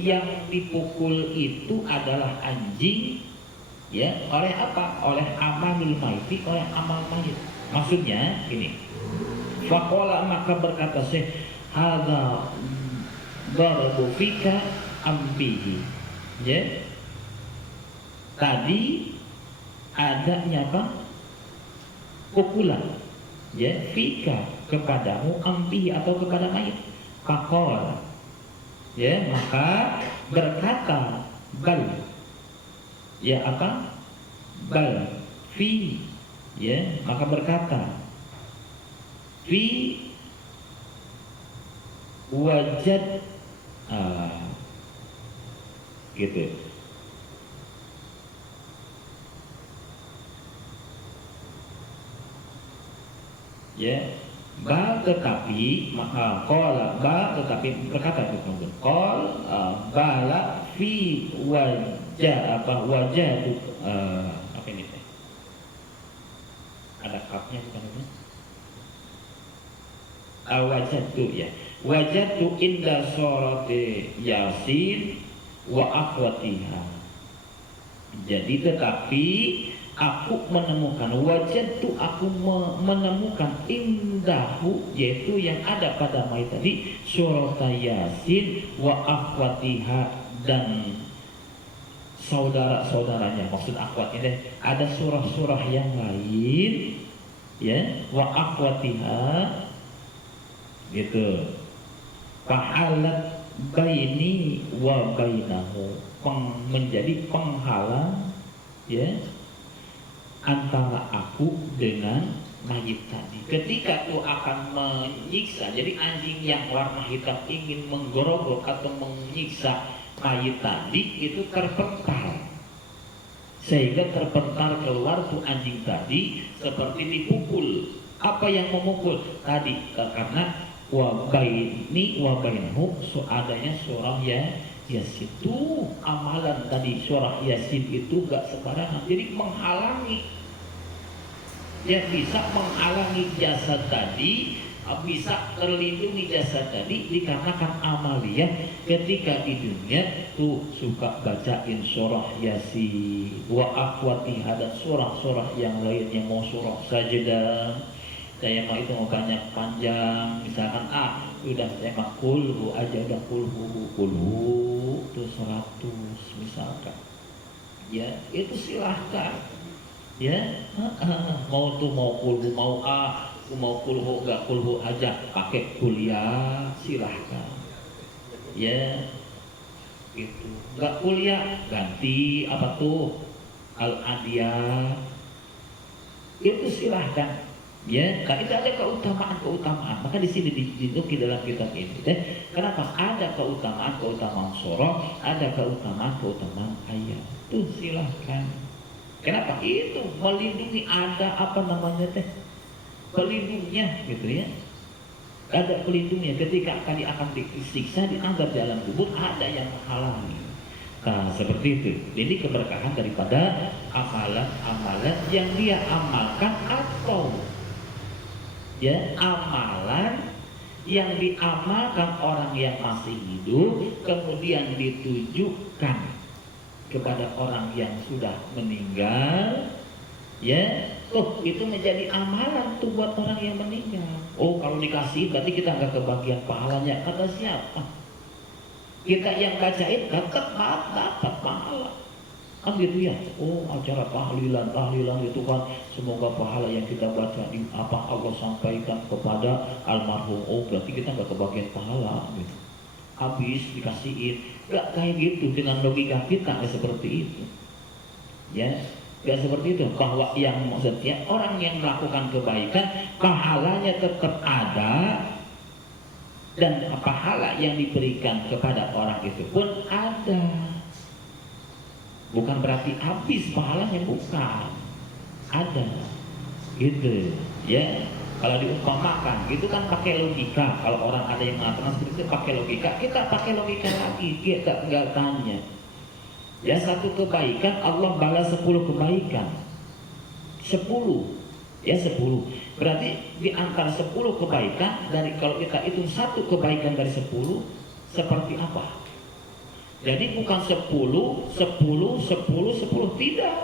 yang dipukul itu adalah anjing, ya, oleh apa? Oleh amalul maiti, oleh amal mayit. Maksudnya ini, faqala, maka berkata Syekh, hadza darbu fika ambihi, ya, tadi adanya apa? Pukulan, ya, fika, kepadamu, ambihi, atau kepada mayit. Faqala, ya, maka berkata bal, ya, apa? Bal fi, ya, maka berkata fi wajad, gitu, ya, ba, tetapi, maka qala ba, tetapi berkata itu kemudian qal, bala fi wajah, wajah itu, apa ini, ada kapnya bukan itu, wajah itu, ya, wajah itu inda surati Yasin wa akhwatiha. Jadi tetapi aku menemukan, wajah itu aku menemukan, indahu, yaitu yang ada pada mayit tadi, surat Yasin wa akhwatiha, dan saudara-saudaranya. Maksud akhwat ini ada surah-surah yang lain, ya, wa akhwatiha, gitu. Fahalat baini wa bainahu, menjadi penghalang ya antara aku dengan mayit tadi. Ketika aku akan menyiksa, jadi anjing yang warna hitam ingin menggerogok atau menyiksa mayit tadi itu terpental, sehingga terpental keluar tuh anjing tadi seperti dipukul. Apa yang memukul tadi? Karena wabainahu adanya surah Yasin. Itu amalan tadi surah Yasin itu gak sembarangan, jadi menghalangi, ya bisa menghalangi jasad tadi, bisa terlindungi jasad tadi dikarenakan amaliyah ketika di dunia tuh suka bacain surah Yasin wa akhwatiha dan surah-surah yang lainnya, mau surah Sajdah saya mah itu mau banyak panjang, misalkan udah saya mah kulhu aja, udah kulhu tuh 100 misalkan ya, itu silahkan ya. Mau kulhu, mau kulhu gak kulhu aja pakai kuliah silahkan ya, gitu. Gak kuliah ganti apa tuh al-adiyah, itu silahkan ya. Nah, itu ada keutamaan. Maka di sini di dalam kitab ini kenapa ada keutamaan surah, ada keutamaan ayat, itu silahkan. Kenapa? Itu melindungi, ada apa namanya pelindungnya gitu ya, ada pelindungnya. Ketika akan disiksa, dianggap di alam kubur ada yang menghalangi. Nah seperti itu. Ini keberkahan daripada amalan yang dia amalkan, atau ya amalan yang diamalkan orang yang masih hidup kemudian ditujukan kepada orang yang sudah meninggal ya, itu menjadi amalan tuh buat orang yang meninggal. Kalau dikasih berarti kita nggak kebagian pahalanya. Kata siapa? Kita yang bacain tetap dapat pahala kan gitu ya. Acara tahlilan itu kan semoga pahala yang kita baca di apa Allah sampaikan kepada almarhum, berarti kita nggak kebagian pahala gitu, habis dikasihin. Nggak kayak gitu, dengan logika kita nggak seperti itu ya, nggak seperti itu. Bahwa yang maksudnya orang yang melakukan kebaikan pahalanya tetap ada, dan pahala yang diberikan kepada orang itu pun ada. Bukan berarti habis pahalanya, bukan, ada gitu ya. Kalau diumpamakan gitu kan pakai logika. Kalau orang ada yang mengatakan seperti itu pakai logika, kita pakai logika lagi, kita nggak tanya ya. Satu kebaikan Allah balas 10 kebaikan, 10 ya, 10 berarti di antara 10 kebaikan, dari kalau kita hitung satu kebaikan dari 10 seperti apa? Jadi bukan 10, tidak.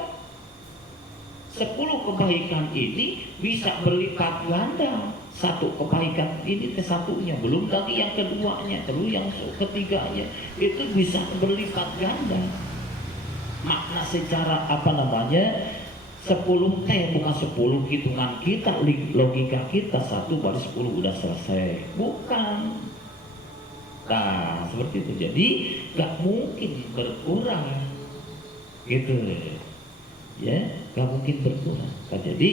10 kebaikan ini bisa berlipat ganda. Satu kebaikan ini ke satunya, belum lagi yang keduanya, terus yang ketiganya, itu bisa berlipat ganda. Makna secara apa namanya 10 bukan 10 hitungan kita, logika kita 1 baru 10 udah selesai, bukan. Nah seperti itu. Jadi gak mungkin berkurang gitu ya, gak mungkin berkurang. Nah, jadi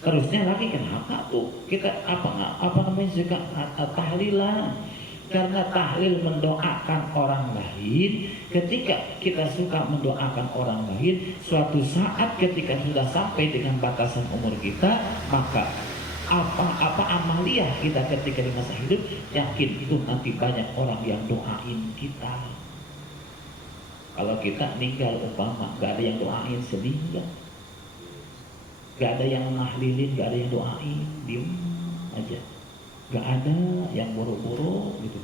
terusnya lagi, kenapa tuh kita apa namanya suka tahlilan? Karena tahlil mendoakan orang lain. Ketika kita suka mendoakan orang lain, suatu saat ketika sudah sampai dengan batasan umur kita, maka apa amaliyah kita ketika di masa hidup, yakin itu nanti banyak orang yang doain kita. Kalau kita meninggal umpama gak ada yang doain, sedih enggak? Gak ada yang nahlilin, gak ada yang doain, diem aja, gak ada yang boro-boro gitu,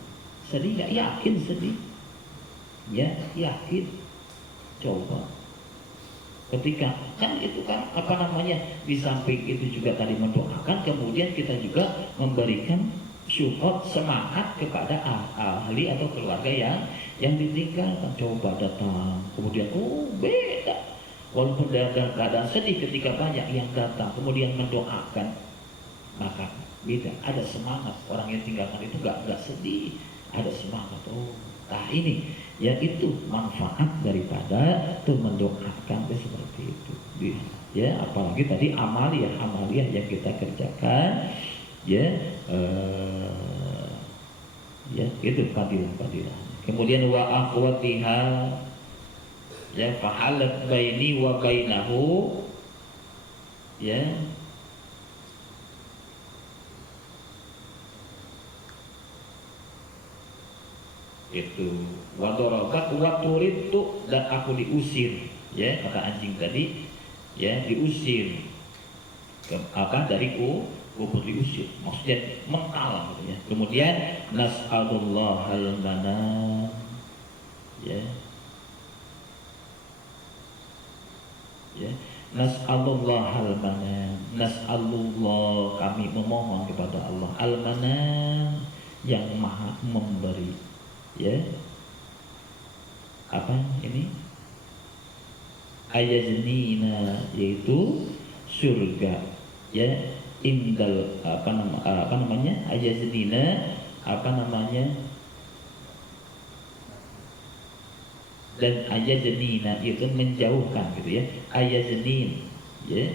sedih gak? Yakin sedih ya, yakin. Coba ketika kan itu kan apa namanya, di samping itu juga tadi mendoakan, kemudian kita juga memberikan support, semangat kepada ahli atau keluarga yang ditinggalkan. Coba datang, kemudian beda, walaupun dalam keadaan sedih ketika banyak yang datang kemudian mendoakan, maka beda, ada semangat. Orang yang tinggalkan itu nggak sedih, ada semangat. Nah ini yaitu manfaat daripada tuh mendoakan seperti itu. Ya, apalagi tadi amaliyah yang kita kerjakan, ya, ya itu fadilah. Kemudian wa akhwatiha, ya, fahalat baini wa bainahu, ya, itu wadorobat waturitu, dan aku diusir, ya, kata anjing tadi, ya, diusir dari kubur, diusir maksudnya mental gitu, ya. Kemudian nas'alullah al-manam, ya, ya, nas'alullah al-manam, nas'alullah, kami memohon kepada Allah, al-manam, yang maha memberi, ya, apa ini, ayaznina, yaitu surga, ya, indal, apa namanya, ayaznina, apa namanya, dan ayaznina itu menjauhkan gitu, ya, ayaznin, ya,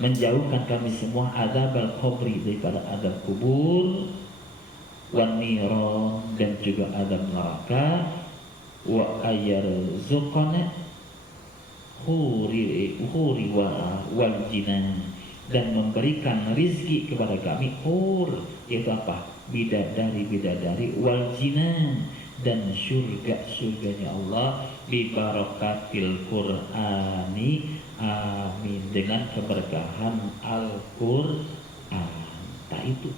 menjauhkan kami semua azab al-qabri, daripada azab kubur, wan niron, dan juga azab neraka, wa ayarzuqana huri wal jinan, dan memberikan rizki kepada kami hur, yaitu apa, bidadari wal jinan, dan surganya Allah, bi barakatil Qur'ani, amin, dengan keberkahan Al-Qur'an. Tak itu,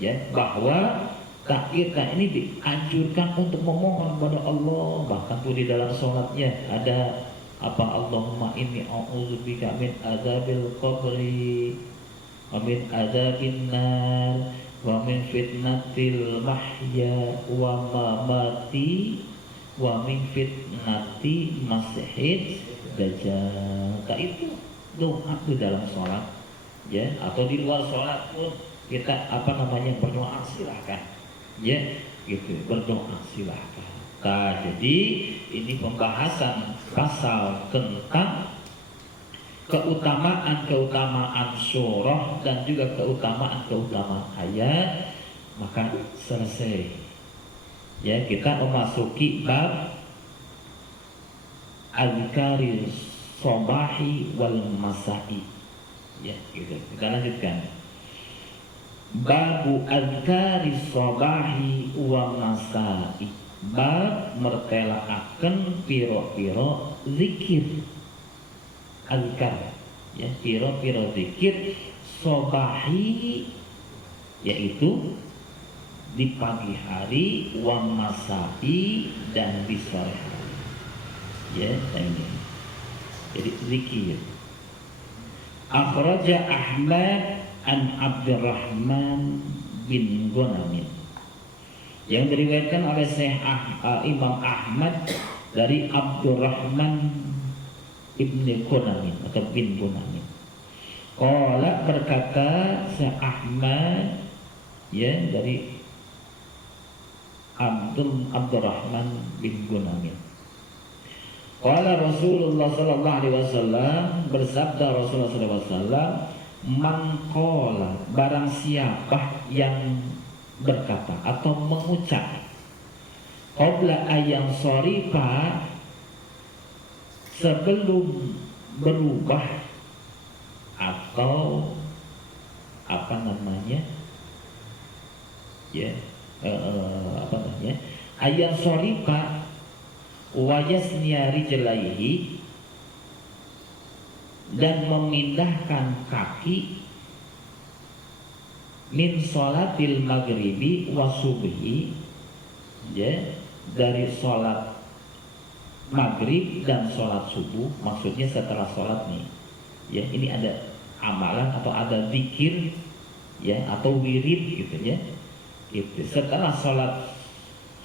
ya, bahwa kita ini dianjurkan untuk memohon kepada Allah. Bahkan tuh di dalam sholatnya ada apa, Allahumma inni a'udzubika min adzabil qabri wa min adzabin nar wa min fitnatil mahya wa mamati wa min fitnati masihid dajjal. Itu doa di dalam sholat, ya, atau di luar sholat pun kita apa namanya berdoa, silahkan, ya, gitu, berdoa silahkan. Nah, jadi ini pembahasan pasal tentang keutamaan surah dan juga keutamaan ayat, maka selesai, ya, kita memasuki bab al-kari sobahi wal masai, ya, gitu. Kita lanjutkan. Babu al-kari sobahi wal masai, bab mertelaaken piro-piro zikir azkar, ya, piro-piro zikir sobahi, yaitu di pagi hari, wa masai, dan di sore hari, ya, ini jadi zikir. Akhraja Ahmad an Abdurrahman bin Gunamin, yang diriwayatkan oleh Syekh Imam Ahmad dari Abdurrahman ibni Gunamin atau bin Gunamin. Qala, berkata Syekh Ahmad, ya, dari Abdurrahman bin Gunamin. Qala Rasulullah sallallahu alaihi wasallam, bersabda Rasulullah sallallahu alaihi wasallam, man qala, barang siapa yang berkata atau mengucap qabla ayang shorifa, sebelum berubah atau apa namanya, ya, apa namanya, ayang shorifa wayasnya rijlaihi, dan memindahkan kaki, min sholatil maghribi wa subhi, ya, dari sholat maghrib dan sholat subuh, maksudnya setelah sholat nih, ya, ini ada amalan atau ada zikir, ya, atau wirid gitu, ya, itu setelah sholat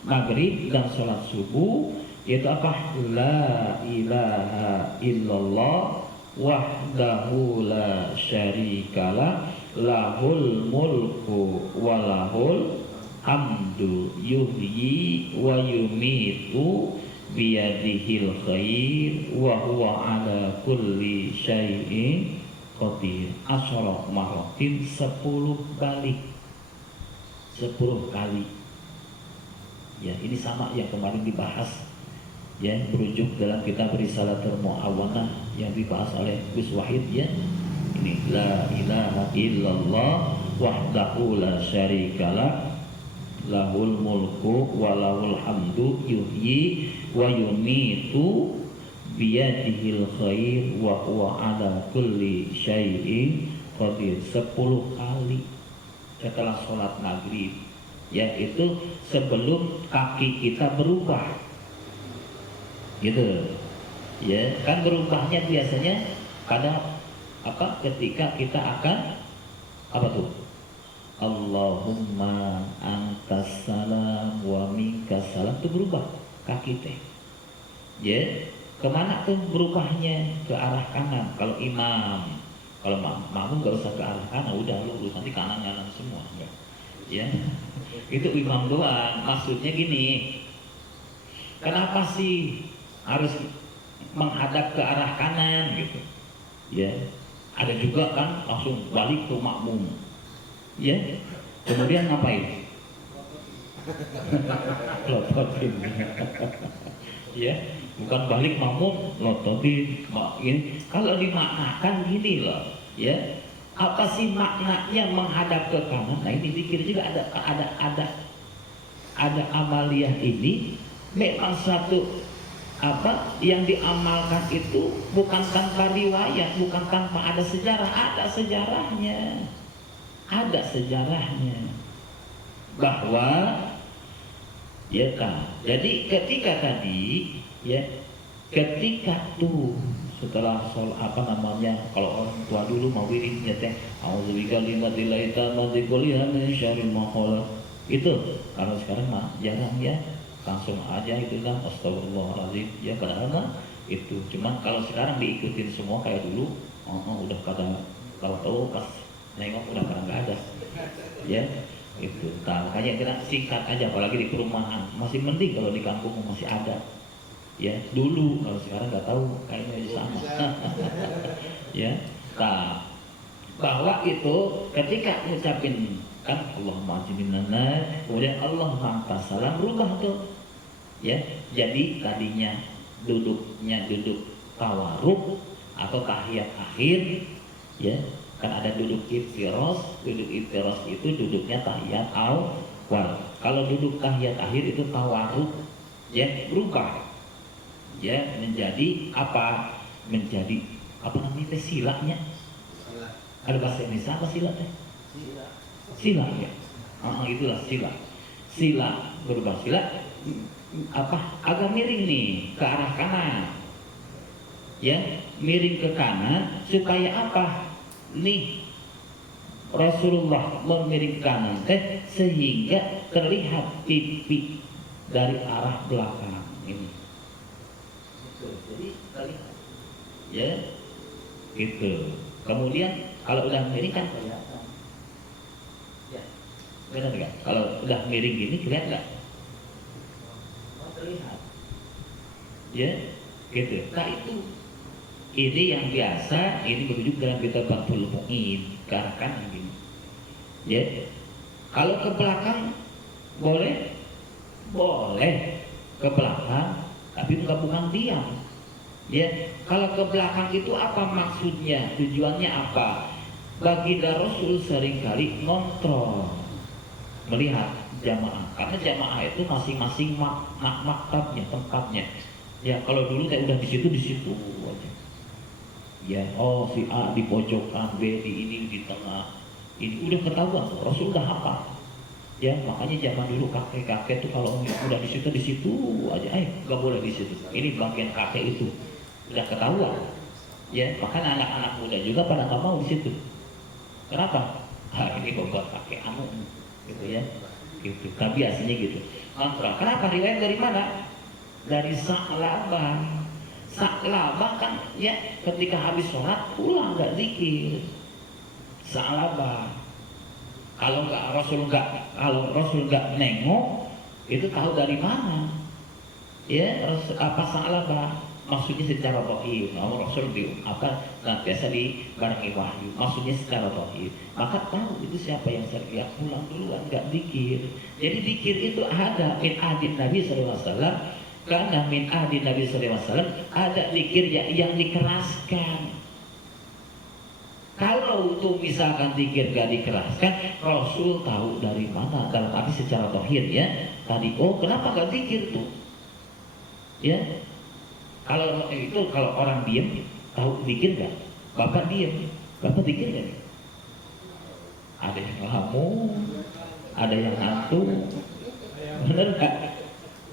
maghrib dan sholat subuh, yaitu apa, la ilaha illallah wahdahu la syarikalah lahul mulku walahul hamdu yuhyi wa yumitu biyadihil khair wa huwa ala kulli syai'in qadir. Asyara maratin 10 balik, 10 kali. Ya, ini sama yang kemarin dibahas, ya, berujuk dalam kitab Risalatul Mu'awanah yang dibahas oleh Gus Wahid, ya. Ini la ilaha illallah wahdahu la syarikalah lahul mulku wa lahul hamdu yuhyi wa yumitu biyadihil khair wa huwa ala kulli syai'in qadir. 10 kali setelah sholat maghrib, yaitu sebelum kaki kita berubah, gitu ya. Kan berubahnya biasanya pada apa, ketika kita akan apa tuh, Allahumma antas salam wa minkas salam, itu berubah kaki teh, ya. Kemana tuh berubahnya? Ke arah kanan kalau imam. Kalau makmum gak usah ke arah kanan, udah lurus, nanti kanan semua, ya. Itu imam doang. Maksudnya gini, kenapa sih harus menghadap ke arah kanan gitu, ya. Ada juga kan langsung balik ke makmum, ya. Kemudian ngapain? Lototin. Ya, bukan balik makmum, lototin. Ini kalau dimaknakan gini loh, ya. Apa sih maknanya menghadap ke kanan? Nah, ini dikira juga ada amaliyah ini memang satu apa yang diamalkan itu bukan tanpa riwayat, bukan tanpa ada sejarah, ada sejarahnya. Ada sejarahnya bahwa ya kan. Jadi ketika tadi, ya, ketika tuh setelah apa namanya, kalau orang tua dulu mau wiridnya teh auzubillahi minasyaitonir rajim min syarril ma khalaq, itu. Kalau sekarang mah jarang, ya, langsung aja itu kan astagfirullahaladzim, ya, padahal itu. Cuman kalau sekarang diikutin semua kayak dulu, udah pada tahu pas nengok udah pada nggak ada, ya, itu. Nah, makanya kita singkat aja, apalagi di perumahan masih mending, kalau di kampung masih ada, ya, dulu. Kalau sekarang nggak tahu, kayaknya sama. Ya, nah, bahwa itu ketika ngucapin kan Allahumma ajminna, kemudian Allah angkat salam, berubah tuh, ya. Jadi tadinya duduknya duduk tawaruk atau tahiyat akhir, ya, kan ada duduk iftiros. Duduk iftiros itu duduknya tahiyat awal. Kalau duduk tahiyat akhir itu tawaruk, ya, berubah, ya, menjadi apa? Menjadi apa namanya, silanya. Ada bahasa Indonesia apa sila teh? Sila, ya. Itulah sila. Sila berubah, sila apa? Agak miring nih ke arah kanan, ya, miring ke kanan supaya apa? Nih Rasulullah memiring ke kanan teh sehingga terlihat pipi dari arah belakang ini. Jadi terlihat, ya, gitu. Kemudian kalau udah miring kan kelihatan, ya, benar nggak? Kalau udah miring gini kelihatan nggak? Terlihat, ya, gitu. Nah, itu ini yang biasa, ini merujuk dalam kitab Fathul Mu'in, ke arah kanan gini, ya. Kalau ke belakang boleh ke belakang, tapi bukan diam, ya. Kalau ke belakang itu apa maksudnya? Tujuannya apa? Baginda Rasul seringkali ngontrol, melihat jamaah, karena jamaah itu masing-masing maktabnya, tempatnya. Ya, kalau dulu saya udah di situ aja. Ya, si A di pojokan, B di ini di tengah. Ini udah ketahuan, Rasul udah hafal. Ya, makanya zaman dulu kakek-kakek tuh kalau udah di situ aja, nggak boleh di situ. Ini bagian kakek itu udah ketahuan. Ya, makanya anak-anak muda juga pada nggak mau di situ. Kenapa? Ini buat kakek anu, gitu ya. Gitu. Tapi aslinya gitu. Mantra. Kenapa? Riwayat dari mana? Dari Sa'labah. Sa'labah kan, ya, ketika habis sholat pulang nggak zikir. Sa'labah. Kalau Rasul nggak nengok, itu tahu dari mana? Ya, apa Sa'labah? Maksudnya secara tohir. Rasul biasa dibarengi wahyu. Maksudnya secara tohir. Maka tahu itu siapa yang sergap pulang duluan, nggak dikir. Jadi dikir itu ada min ahdin Nabi SAW. Karena min ahdin Nabi SAW ada dikir yang dikeraskan. Kalau untuk misalkan dikir gak dikeraskan, Rasul tahu dari mana? Dalam arti secara tohir ya. Tadi, kenapa gak dikir tuh? Ya, kalau orang diem, tahu dikir gak? Bapak diem, Bapak dikir gak? Ada yang ngelamun, ada yang ngantuk, bener gak?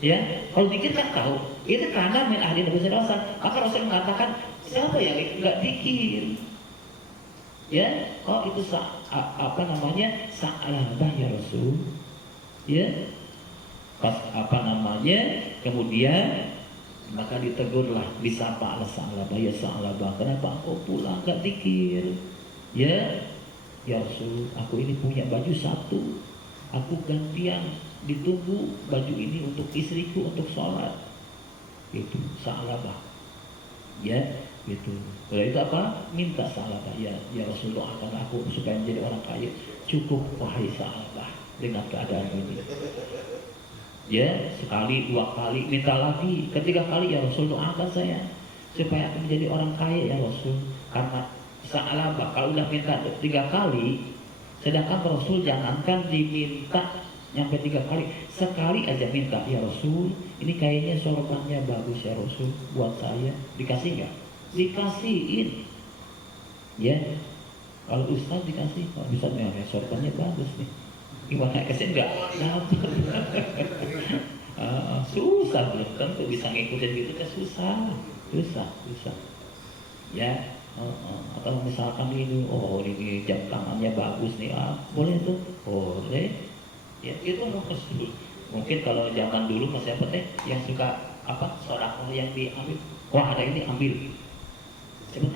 Ya, kalau dikir kan tahu. Itu karena min ahli Nabi SAW. Maka Rasul mengatakan, siapa yang gak dikir? Ya, itu Sa'labah ya Rasul. Ya, pas kemudian maka ditegurlah, disapa Sa'labah, ya Sa'labah, kenapa engkau pulang gak dikir? Ya Rasul, aku ini punya baju satu, aku gantian ditunggu baju ini untuk istriku untuk sholat. Itu Sa'labah. Ya, gitu. Kalau itu apa? Minta Sa'labah, ya Rasul, doakan aku supaya menjadi orang kaya. Cukup wahai Sa'labah dengan keadaan ini. Ya, sekali, dua kali, minta lagi, ketiga kali, ya Rasul, doakan saya supaya aku menjadi orang kaya ya Rasul. Karena Sa'labah kalau udah minta 3 kali, sedangkan Rasul jangankan diminta nyampe 3 kali, sekali aja minta, ya Rasul, ini kayaknya sorotannya bagus ya Rasul buat saya, dikasih nggak? Dikasihin. Ya, kalau Ustaz dikasih, kalau bisa ya sorotannya bagus nih, gimana kasih nggak? Susah, belum tentu bisa ngikutin gitu kan, susah. Ya, atau misalkan ini jam tangannya bagus nih, boleh tuh, boleh. Ya, itu mungkin kalau zaman dulu masih apa yang suka sodakoh yang diambil, ada ini ambil, coba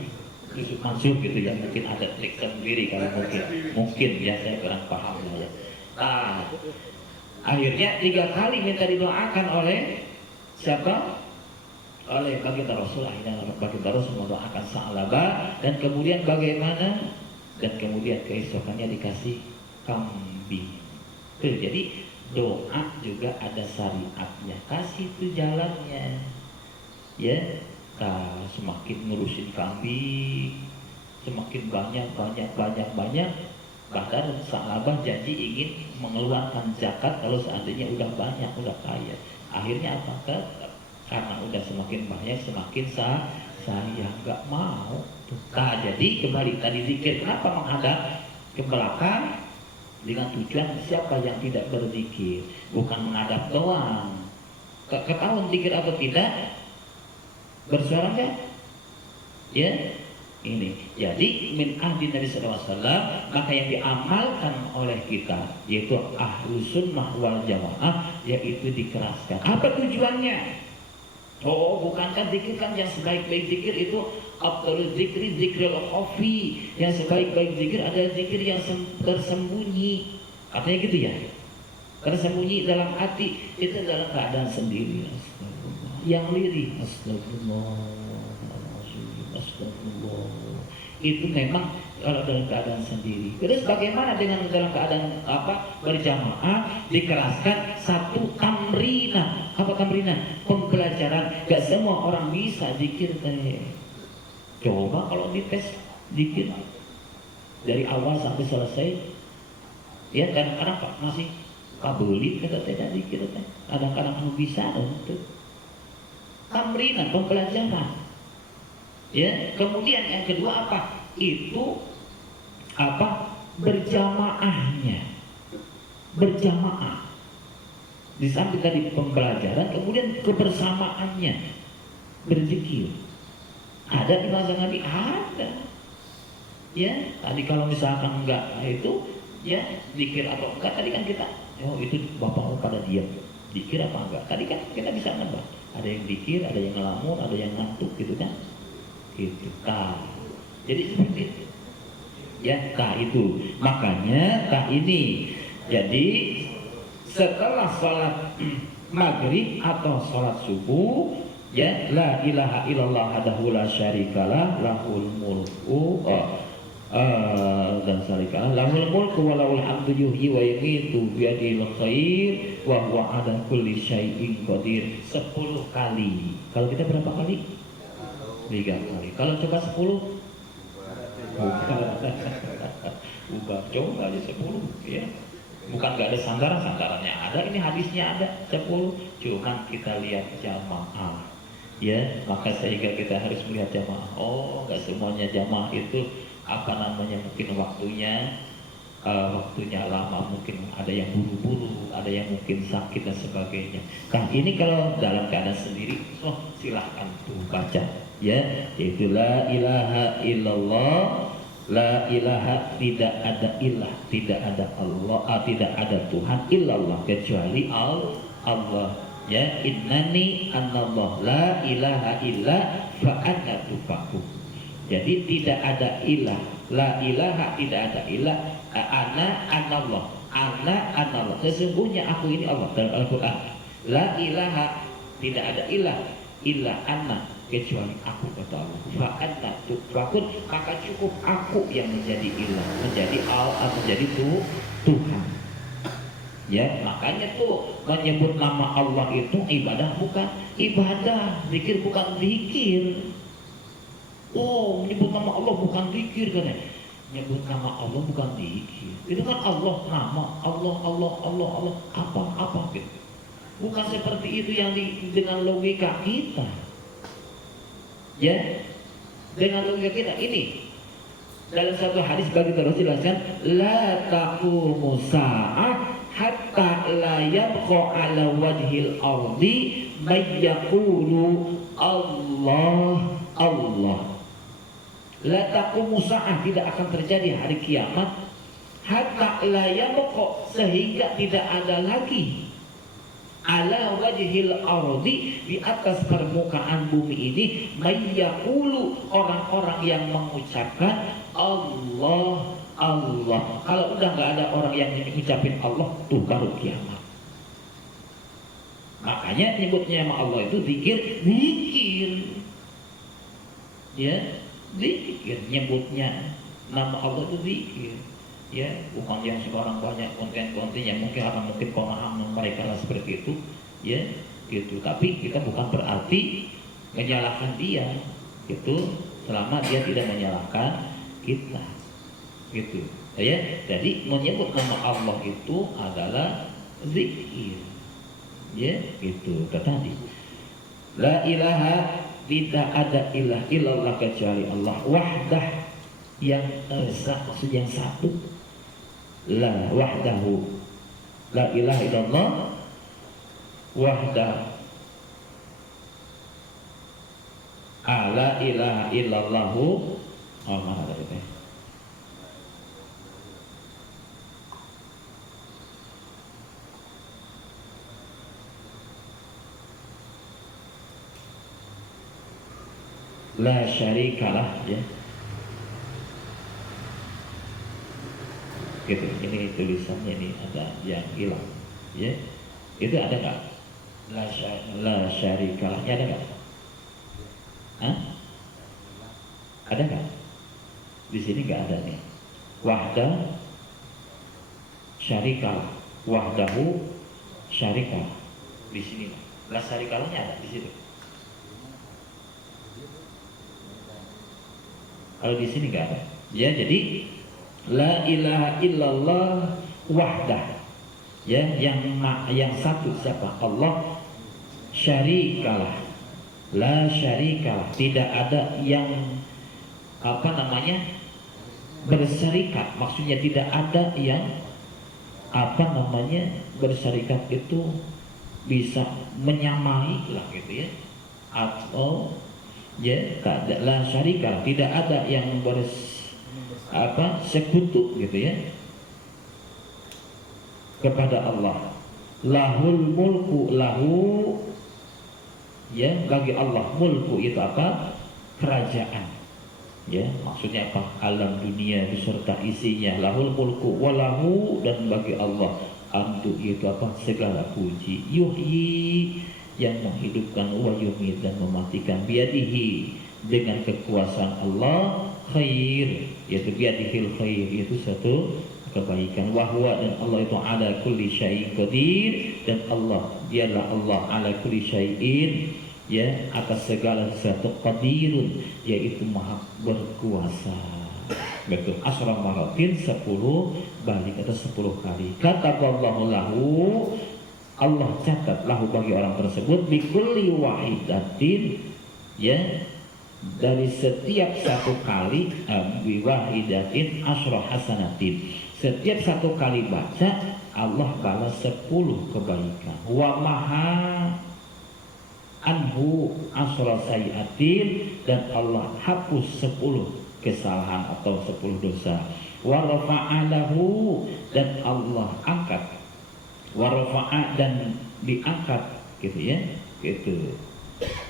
Yusuf Mansur gitu ya, mungkin ada trik sendiri kalau mungkin ya, saya kurang paham ya. Akhirnya 3 kali minta didoakan oleh siapa? Oleh baginda Rasul. Akhirnya baginda Rasul mendoakan Sa'labah, dan kemudian bagaimana? Dan kemudian keesokannya dikasih kambing. Jadi doa juga ada syariatnya, kasih itu jalannya. Ya, semakin ngurusin kambing, semakin banyak. Bahkan Sa'labah janji ingin mengeluarkan zakat kalau seandainya udah banyak, udah kaya. Akhirnya apa? Karena udah semakin banyak, semakin saya nggak mau. Jadi kembali tadi zikir, kenapa menghadap ke belakang? Dengan tujuan siapa yang tidak berzikir, bukan menghadap doang. Ketahuan zikir atau tidak? Bersuara nggak? Ya, ini. Jadi min ahdi Nabi SAW, maka yang diamalkan oleh kita yaitu ahlus sunnah wal jamaah, yaitu dikeraskan. Apa tujuannya? Bukankah zikir kan yang sebaik-baik zikir itu afdalul zikri zikrul khafi, yang sebaik-baik zikir adalah zikir yang tersembunyi, katanya gitu ya, tersembunyi dalam hati, itu dalam keadaan sendiri. Astagfirullah. Yang lirih, astagfirullah, itu memang kalau dalam keadaan sendiri. Terus bagaimana dengan dalam keadaan berjamaah? Dikeraskan satu tamrina. Apa tamrina? Pembelajaran. Gak semua orang bisa zikir teh. Coba kalau dites zikir dari awal sampai selesai, ya kadang-kadang Pak masih kabelit kata tidak zikir teh. Kadang-kadang bisa untuk tamrina, pembelajaran. Ya, kemudian yang kedua apa? Itu berjamaahnya, berjamaah. Di samping tadi pembelajaran, kemudian kebersamaannya, berzikir. Ada di masa Nabi, ada. Ya, tadi kalau misalkan enggak itu, ya zikir atau enggak, tadi kan kita, itu bapak pada diam, zikir apa enggak? Tadi kan kita bisa nambah. Ada yang zikir, ada yang ngelamun, ada yang ngantuk gitu kan? Gitu. Jadi seperti itu. Ya, tah itu. Makanya tah ini. Jadi setelah sholat maghrib atau sholat subuh, ya, la ilaha illallah hadahu la syarikalah lahul mulku dan syarikalah lahul mulku wa lahul hamdu yuhyi wa yumiitu biyadihil khair wa huwa ala kulli syai'in qadir. 10 kali. Kalau kita berapa kali? 3 kali. Kalau coba 10? Bukan, coba aja 10 ya. Bukan gak ada sandarannya ada, ini hadisnya ada 10. Cuman kita lihat jamaah ya, maka sehingga kita harus melihat jamaah. Oh, gak semuanya jamaah itu mungkin waktunya lama, mungkin ada yang buru-buru, ada yang mungkin sakit dan sebagainya. Nah, ini kalau dalam keadaan sendiri, silahkan tuh baca ya, yaitu la ilaha illallah, la ilaha, tidak ada ilah, tidak ada Allah, tidak ada Tuhan illallah kecuali Allah ya, innani anallah la ilaha illa fa anna tufakun. Jadi tidak ada ilah, la ilaha, tidak ada ilah, ana anallah, ana anallah, sesungguhnya aku ini Allah. Dalam Al-Quran, la ilaha, tidak ada ilah, illa ana, kecuali aku, kata Allah. Fa'anna tufakun, maka cukup aku yang menjadi ilah, menjadi menjadi Tuhan. Ya, makanya tuh menyebut nama Allah itu ibadah bukan ibadah, zikir bukan zikir. Oh, menyebut nama Allah bukan zikir kan ya? Menyebut nama Allah bukan zikir. Itu kan Allah, nama Allah, Allah, apa gitu. Bukan seperti itu yang dengan logika kita. Ya, dengan logika kita ini dalam satu hadis bagi terus jelaskan, la taqumu sa'ah hatta la yabqa ala wajhil ardi may yaqulu Allah Allah. La taqumu sa'ah, tidak akan terjadi hari kiamat, hatta la yabqa, sehingga tidak ada lagi ala wajhil ardi, di atas permukaan bumi ini, mayyaqulu, orang-orang yang mengucapkan Allah Allah. Kalau udah nggak ada orang yang mengucapin Allah, tuh baru kiamat. Makanya nyebutnya nama Allah itu zikir ya, zikir, nyebutnya nama Allah itu zikir ya, bukan yang sekarang banyak konten-konten yang mungkin pemahaman mereka lah seperti itu ya gitu. Tapi kita bukan berarti menyalahkan dia gitu, selama dia tidak menyalahkan kita gitu ya. Jadi menyebut nama Allah itu adalah zikir ya gitu. Tadi la ilaha, tidak ada ilah illallah kecuali Allah wahdah, yang maksud yang satu, la wahdahu, la ilaha illallah wahdah, la ilaha illallahu, mana ada itu? La syarikalah ya. Gitu, ini tulisannya ini ada yang hilang ya. Itu ada nggak? La syarikalahnya ada nggak? Hah? Ada nggak? Di sini nggak ada nih. Wahdah syarikalah, wahdahu syarikalah. Di sini la syarikalahnya ada di situ. Kalau di sini nggak ada ya. Jadi la ilaha illallah wahdah ya, yang satu siapa? Allah, syarikalah, la syarikalah, tidak ada yang berserikat. Maksudnya tidak ada yang berserikat itu bisa menyamai lah gitu ya, atau ya la syarikalah, tidak ada yang sekutu gitu ya kepada Allah. Lahul mulku, lahu ya, bagi Allah, mulku itu apa? Kerajaan Ya, maksudnya apa? Alam dunia beserta isinya, lahul mulku walahu, dan bagi Allah amdu itu apa? Segala puji. Yuhyi, yang menghidupkan, wa yumit, dan mematikan, biadihi, dengan kekuasaan Allah, khair, yaitu biadihil khair, itu satu kebaikan. Wahwa, dan Allah itu ala kulli syai'in qadir, dan Allah, dialah Allah ala kulli syai'in, ya, atas segala sesuatu, qadirun, yaitu maha berkuasa. Betul. Asra maratin, 10 balik atau 10 kali. Kataballahu lahu, Allah catat lahu bagi orang tersebut, bikulli wahidatin, ya, dari setiap satu kali, biwahidatin asra hasanatin, setiap satu kali baca Allah balas 10 kebaikan. Wa maha anhu asra sayiatin, dan Allah hapus 10 kesalahan atau 10 dosa. Wa rafa'alahu, dan Allah angkat, wa rafa'a, dan diangkat, gitu ya, gitu.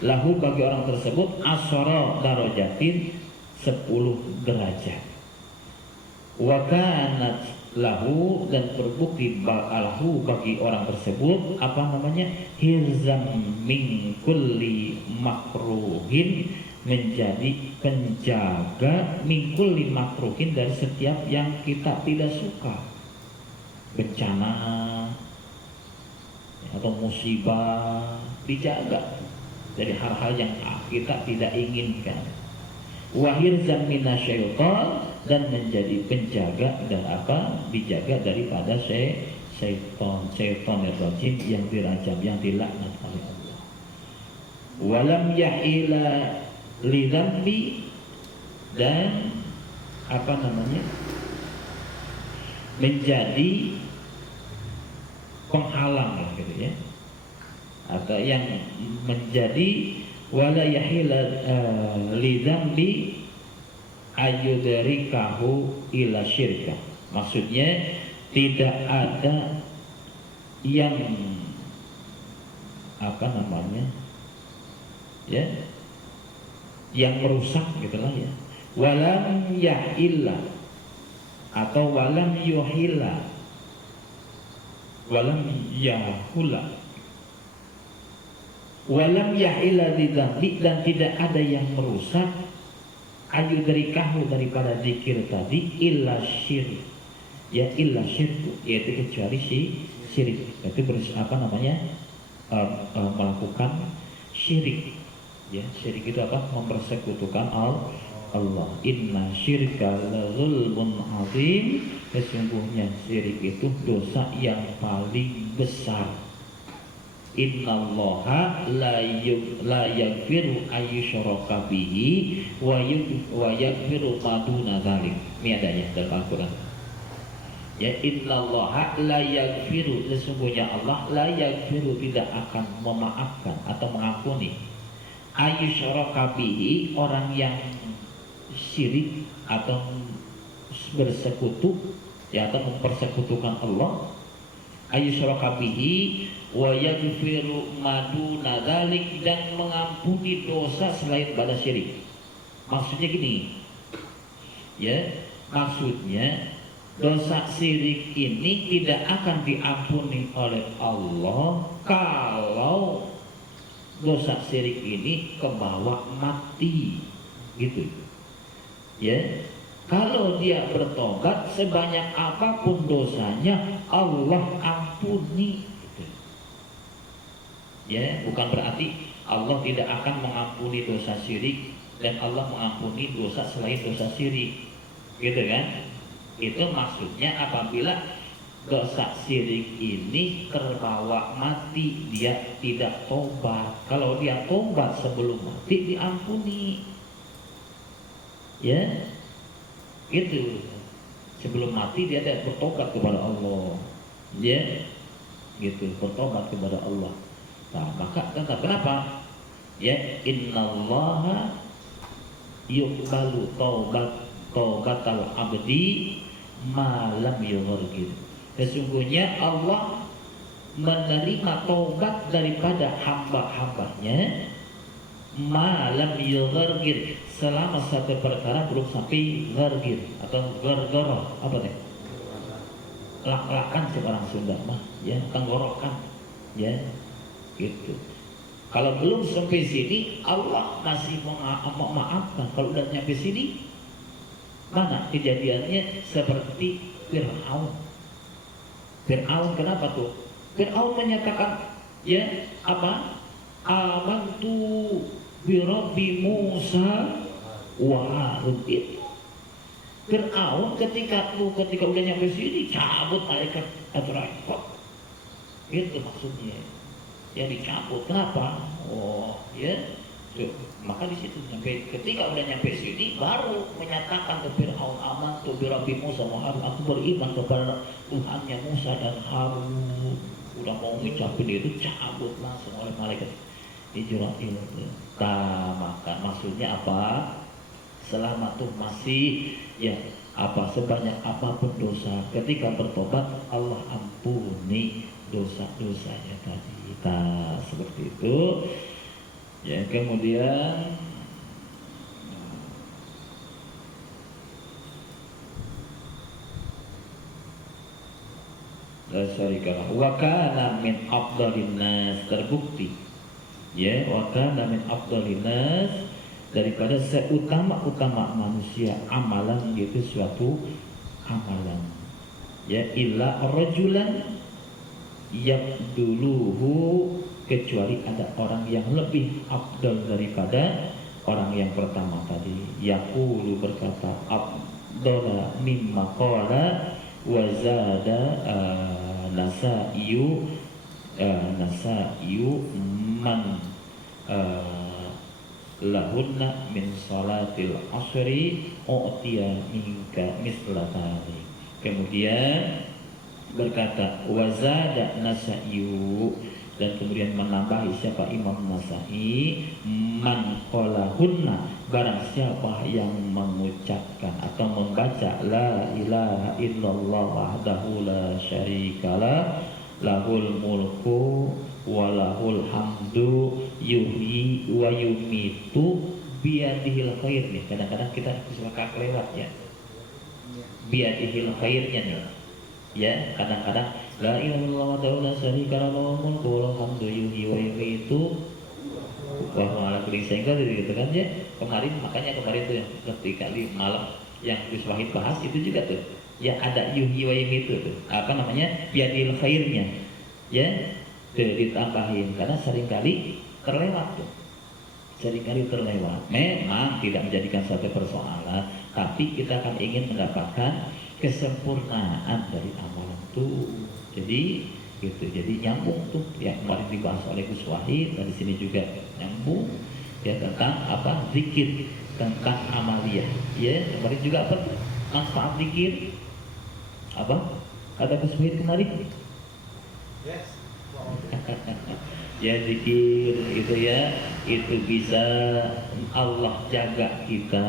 Lahu bagi orang tersebut asra darajatin, 10 derajat. Wa kanat lahu, dan terbukti lahu bagi orang tersebut apa namanya, hirzam min kulli makruhin, menjadi penjaga min kulli makruhin, dari setiap yang kita tidak suka, bencana atau musibah, dijaga dari hal-hal yang kita tidak inginkan. Wa hirzam minasyaitan, dan menjadi penjaga dan apa, dijaga daripada syaitan rajim, yang dirajam, yang dilaknat oleh Allah. Walam yahila lidambi, dan apa namanya, menjadi penghalang, gitu ya, atau yang menjadi wala yahila lidambi ayudarikahu ila syirka. Maksudnya tidak ada yang apa namanya, ya, yang merusak, gitulah ya. Walam yahilla atau walam yuhilla, walam yahula, walam yahilla dzikri, dan tidak ada yang merusak ayu dari kahu, daripada zikir tadi, illa syirik, ya, illa syirku, yaitu kecuali syirik, itu apa namanya, melakukan syirik, ya. Syirik itu apa? Mempersekutukan Allah. Inna syirka la zulmun azim, sesungguhnya syirik itu dosa yang paling besar. Innallaha la yaghfiru ayyushraka bihi wa yaghfiru ma duna dzalik. Ini adanya dalam Al-Qur'an. Ya, innallaha la yaghfiru, sesungguhnya Allah la yaghfiru, tidak akan memaafkan atau mengampuni, ayyushraka bihi, orang yang syirik atau bersekutu, ya, atau mempersekutukan Allah. Ayyushraka bihi wa yaghfiru ma duna dzalik, dan mengampuni dosa selain pada syirik. Maksudnya gini, ya, maksudnya dosa syirik ini tidak akan diampuni oleh Allah kalau dosa syirik ini kebawa mati, gitu, ya. Kalau dia bertobat sebanyak apapun dosanya, Allah ampuni, gitu. Ya, bukan berarti Allah tidak akan mengampuni dosa syirik dan Allah mengampuni dosa selain dosa syirik, gitu kan? Itu maksudnya apabila dosa syirik ini terbawa mati, dia tidak tobat. Kalau dia tobat sebelum mati, diampuni, ya. Itu sebelum mati dia tidak bertobat kepada Allah, ya, gitu, bertobat kepada Allah. Nah, maka kenapa? Ya, innallaha yuqbalu taubatal abdi ma lam yughargir. Sesungguhnya Allah menerima taubat daripada hamba-hambanya malam yughargir, selama satu perkara belum sampai ghargir atau gargara, apa nih? Lak-lakan sih orang Sunda mah, ya tenggorokan, ya gitu. Kalau belum sampai sini Allah masih memaafkan. Kalau udah nyampe sini, mana kejadiannya seperti Fir'aun. Fir'aun kenapa tuh? Fir'aun menyatakan, ya apa? Amantu bi Rabbi Musa wa Harun. Fir'aun ketika udah nyampe sini cabut malaikat Ibrahim. Itu maksudnya. Ya dicabut. Kenapa? Oh, ya. Maka di situ ketika udah nyampe sini baru menyatakan ke Fir'aun, amantu bi Rabbi Musa wa Harun, aku beriman kepada Tuhannya Musa dan Harun. Udah mau ngucapin itu cabut langsung oleh malaikat Israil. Maka maksudnya apa? Selama tuh masih ya apa sebanyak apapun dosa, ketika bertobat Allah ampuni dosa-dosanya tadi. Seperti itu. Ya kemudian wakana min afdalin nas, terbukti ya wakana min afdalin nas, daripada seutama-utama manusia amalan gitu, suatu amalan ya illa rajulan yabduluhu, kecuali ada orang yang lebih afdal daripada orang yang pertama tadi. Yaqulu, berkata, afdala mimma qala wa zada nasaiyu man lahunna min salatil asri u'tiya minka mislatari. Kemudian berkata wazada Nasaiyu, dan kemudian menambahi siapa Imam Nasai, man qalahunna, barang siapa yang mengucapkan atau membaca la ilaha illallah wahdahu la syarikalah lahul mulku walahul hamdu yuhyi wa yumitu biadihil khair. Nih kadang-kadang kita suka kelewat ya biadihil khairnya nih ya, kadang-kadang la ilaha illallah wahdahu la syarikalah lahul mulku walahul hamdu yuhyi wa yumitu wa huwa ala kulli syai'in qadir, gitu kan ya. Makanya kemarin tuh yang ketika di malam yang Gus Wahid bahas itu juga tuh ya ada yuhyi wa yumitu tuh apa namanya biadihil khairnya ya, ditambahin karena seringkali terlewat tuh, seringkali terlewat. Memang tidak menjadikan satu persoalan, tapi kita akan ingin mendapatkan kesempurnaan dari amalan tuh. Jadi gitu, jadi nyambung tuh yang kemarin dibahas oleh Gus Wahid, dari sini juga nyambung ya tentang apa zikir, tentang amaliyah ya. Kemarin juga apa tuh manfaat zikir apa kata Gus Wahid kemarin? Yes. Ya zikir itu ya, itu bisa Allah jaga kita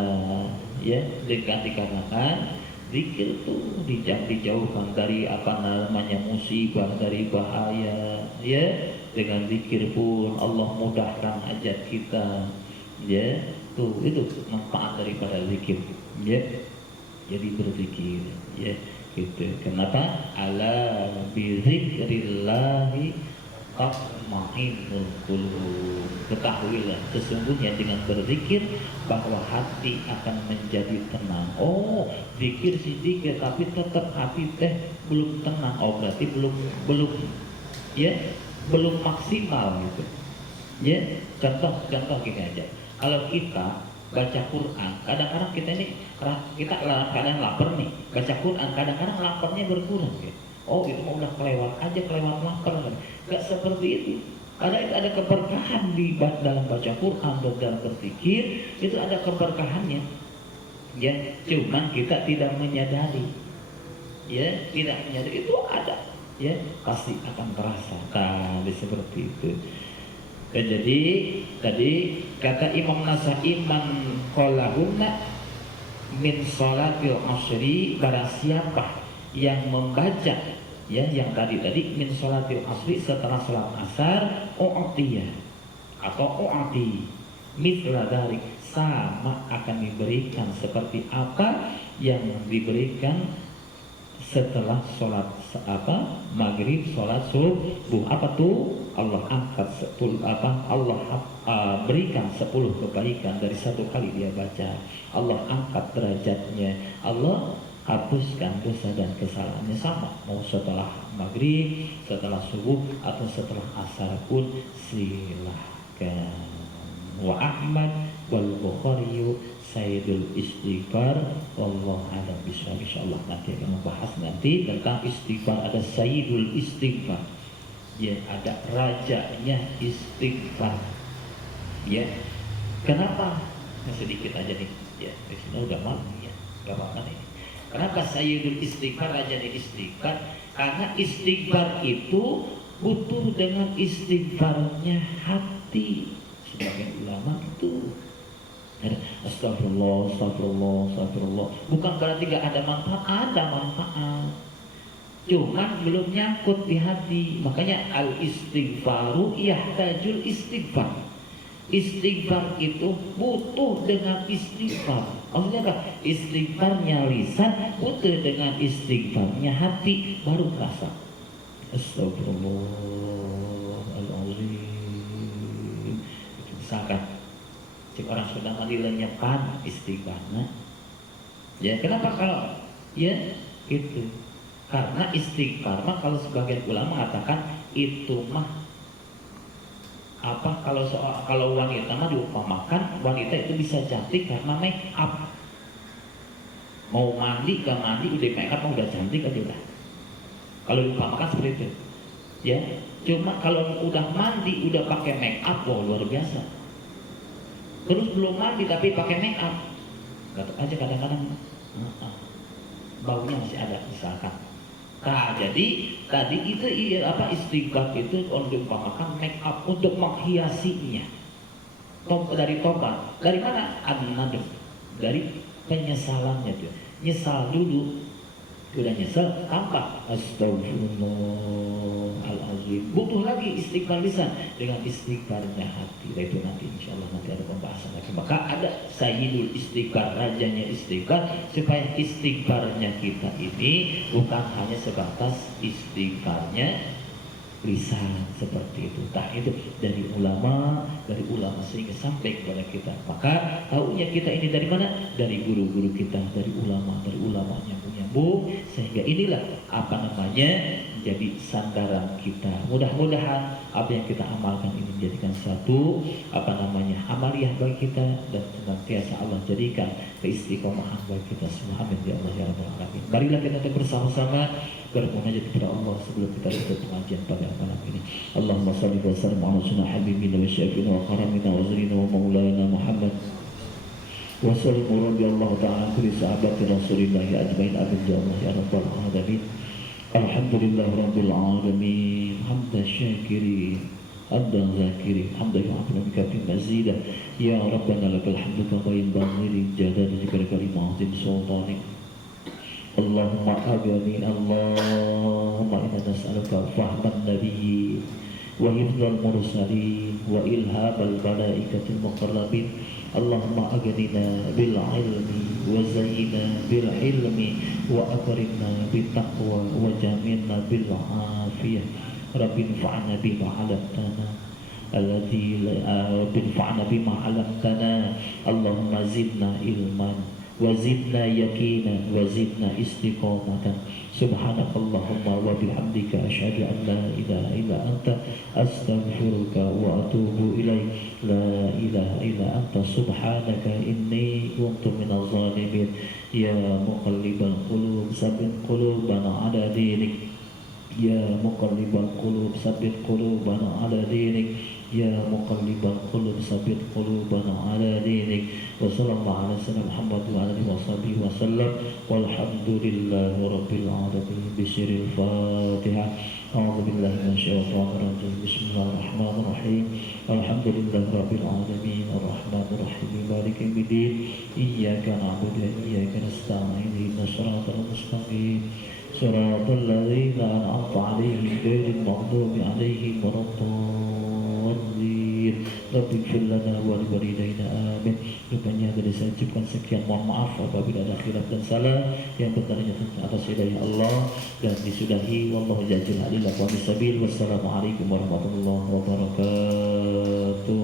ya, dengan dikarenakan zikir tuh dijauhkan dari apa namanya musibah, dari bahaya ya. Dengan zikir pun Allah mudahkan hajat kita ya. Tuh itu manfaat daripada zikir ya. Jadi berzikir ya gitu. Kenapa? Ala bizikrillahi tatma'innul qulub. Ketahuilah sesungguhnya dengan berzikir bahwa hati akan menjadi tenang. Oh, zikir sih zikir tapi tetap hati teh belum tenang. Oh, berarti belum ya, belum maksimal gitu. Ya, contoh gini aja. Kalau kita baca Quran, kadang-kadang kita kadang lapar nih, baca Quran kadang-kadang laparnya berkurang gitu. Oh itu mau udah kelewat lapar. Gak seperti itu. Ada keberkahan di dalam baca Quran dan dalam berzikir, itu ada keberkahannya. Ya, cuman kita tidak menyadari. Ya, tidak menyadari itu ada. Ya, pasti akan terasa. Seperti itu. Dan jadi tadi kata Imam Nasai, man qalahunna min salatil asri, barang siapa yang membaca ya yang tadi min salatil asri, setelah salat asar u'tiyah atau u'ti mithla dzalik, sama akan diberikan seperti apa yang diberikan setelah sholat maghrib, sholat subuh. Apa tuh? Allah angkat 10 Allah berikan 10 kebaikan dari satu kali dia baca. Allah angkat derajatnya, Allah hapuskan dosa dan kesalahannya, sama mau setelah maghrib, setelah subuh, atau setelah asar pun silahkan. Wa Ahmad wal Bukhari Sayyidul Istighfar. Allah alam bismillah. Insyaallah nanti akan membahas nanti tentang istighfar. Ada Sayyidul Istighfar, ya, ada rajanya istighfar, ya. Kenapa? Sedikit aja nih, ya. Ini udah malam, ya, nggak apa-apa nih. Kenapa Sayyidul Istighfar, rajanya istighfar? Karena istighfar itu butuh dengan istighfarnya hati. Sebagian ulama itu astagfirullah, astagfirullah, astagfirullah. Bukan berarti gak ada manfaat, ada manfaat. Cuman belum nyangkut di hati. Makanya al-istighfaru yahtajul istighfar. Istighfar itu butuh dengan istighfar. Maksudnya apa? Istighfarnya lisan butuh dengan istighfarnya hati, baru terasa. Astagfirullahaladzim. Misalkan cik orang sudah mandi lenyepan istighfarnya, ya. Kenapa? Kalau ya itu karena istighfar mah, kalau sebagian ulama mengatakan itu mah kalau wanita mah diumpamakan, wanita itu bisa cantik karena make up. Mau mandi gak mandi udah make up, udah cantik aja udah. Kalau diumpamakan seperti itu, ya. Cuma kalau udah mandi udah pakai make up, wow, luar biasa. Terus belum mandi tapi pakai make up, gatel aja kadang-kadang, baunya masih ada misalkan. Nah, jadi tadi itu istighfar itu untuk diumpamakan make up untuk menghiasinya. Dari tobat, dari mana? An-nadam, dari penyesalannya tuh. Nyesal dulu, udah nyesal tambah astagfirullahaladzim. Butuh lagi istighfar lisan dengan istighfarnya hati. Itu nanti insyaallah nanti ada pembahasan lagi. Maka ada Sayyidul Istighfar, rajanya istighfar, supaya istighfarnya kita ini bukan hanya sebatas istighfarnya lisan seperti itu. Nah, itu dari ulama sehingga sampai kepada kita. Maka tahunya kita ini dari mana? Dari guru-guru kita, dari ulama nyambung, sehingga inilah jadi sandaran kita. Mudah-mudahan apa yang kita amalkan ini menjadikan satu amaliyah bagi kita, dan senantiasa Allah jadikan keistiqomahan bagi kita semua. Amin ya Allah ya rabbal alamin. Marilah kita bersama-sama bermunajat kepada Allah sebelum kita tutup pengajian pada malam ini. Allahumma shalli wa sallim ala sunnah habibina wa syafiina wa karamina wa zurina wa maulana Muhammad wa sallim radhiyallahu ta'ala kulli sahabati Rasulillah ajmain. Amin ya Allah ya rabbal alamin. Alhamdulillah rabbil alamin, hamdan syakirin, hamdan zakirin, hamdan yu'afuna bikafin mazidah. Ya Rabbana lakal hamdu kama yanbaghi li jalali kalimati sultanik. Allahumma agani, Allahumma inna nas'aluka fahman nabiyyin wa hifdzal mursalin wa ilhamal malaikatil muqarrabin. Allahumma aghnina bil ilmi wa zayyina bil hilmi wa akrimna bit taqwa wa jamilna bil afiyah. Rabbi anfa'na bima 'allamtana bima 'allamtana. Allahumma zidna ilman wa zidna yakina wa zidna istiqamatan. Subhanakallahumma wa bihamdika asyhadu an la ilaha illa anta astaghfiruka wa atubu ilaik. La ilaha illa anta subhanaka inni kuntu minaz zalimin. Ya muqallibal qulub tsabbit qulubana ala dinik. Ya muqallibal qulub tsabbit qulubana ala dinik. Ya muqallibal qulub tsabbit qulubana ala dinik. Wa sallallahu ala sayyidina Muhammad wa alihi wa sallam. Walhamdulillahi rabbil alamin. Bisiril Fatihah. A'udzu billahi minasyaitonir rajim. Bismillahirrahmanirrahim. Alhamdulillahi rabbil alamin. Arrahmanir rahim. Maliki yaumiddin. Iyyaka na'budu wa iyyaka nasta'in. Ihdinas siratal mustaqim. Siratal ladzina an'amta 'alaihim ghairil maghdubi 'alaihim waladdallin. Rabbi ighfir lana wa liwalidayna amin. Rupanya tadi saya ucapkan sekian, mohon maaf apabila ada khilaf dan salah, yang benarnya atas hidayah Allah dan disudahi. Wallahu jalla wa ala. Wassalamualaikum warahmatullahi wabarakatuh.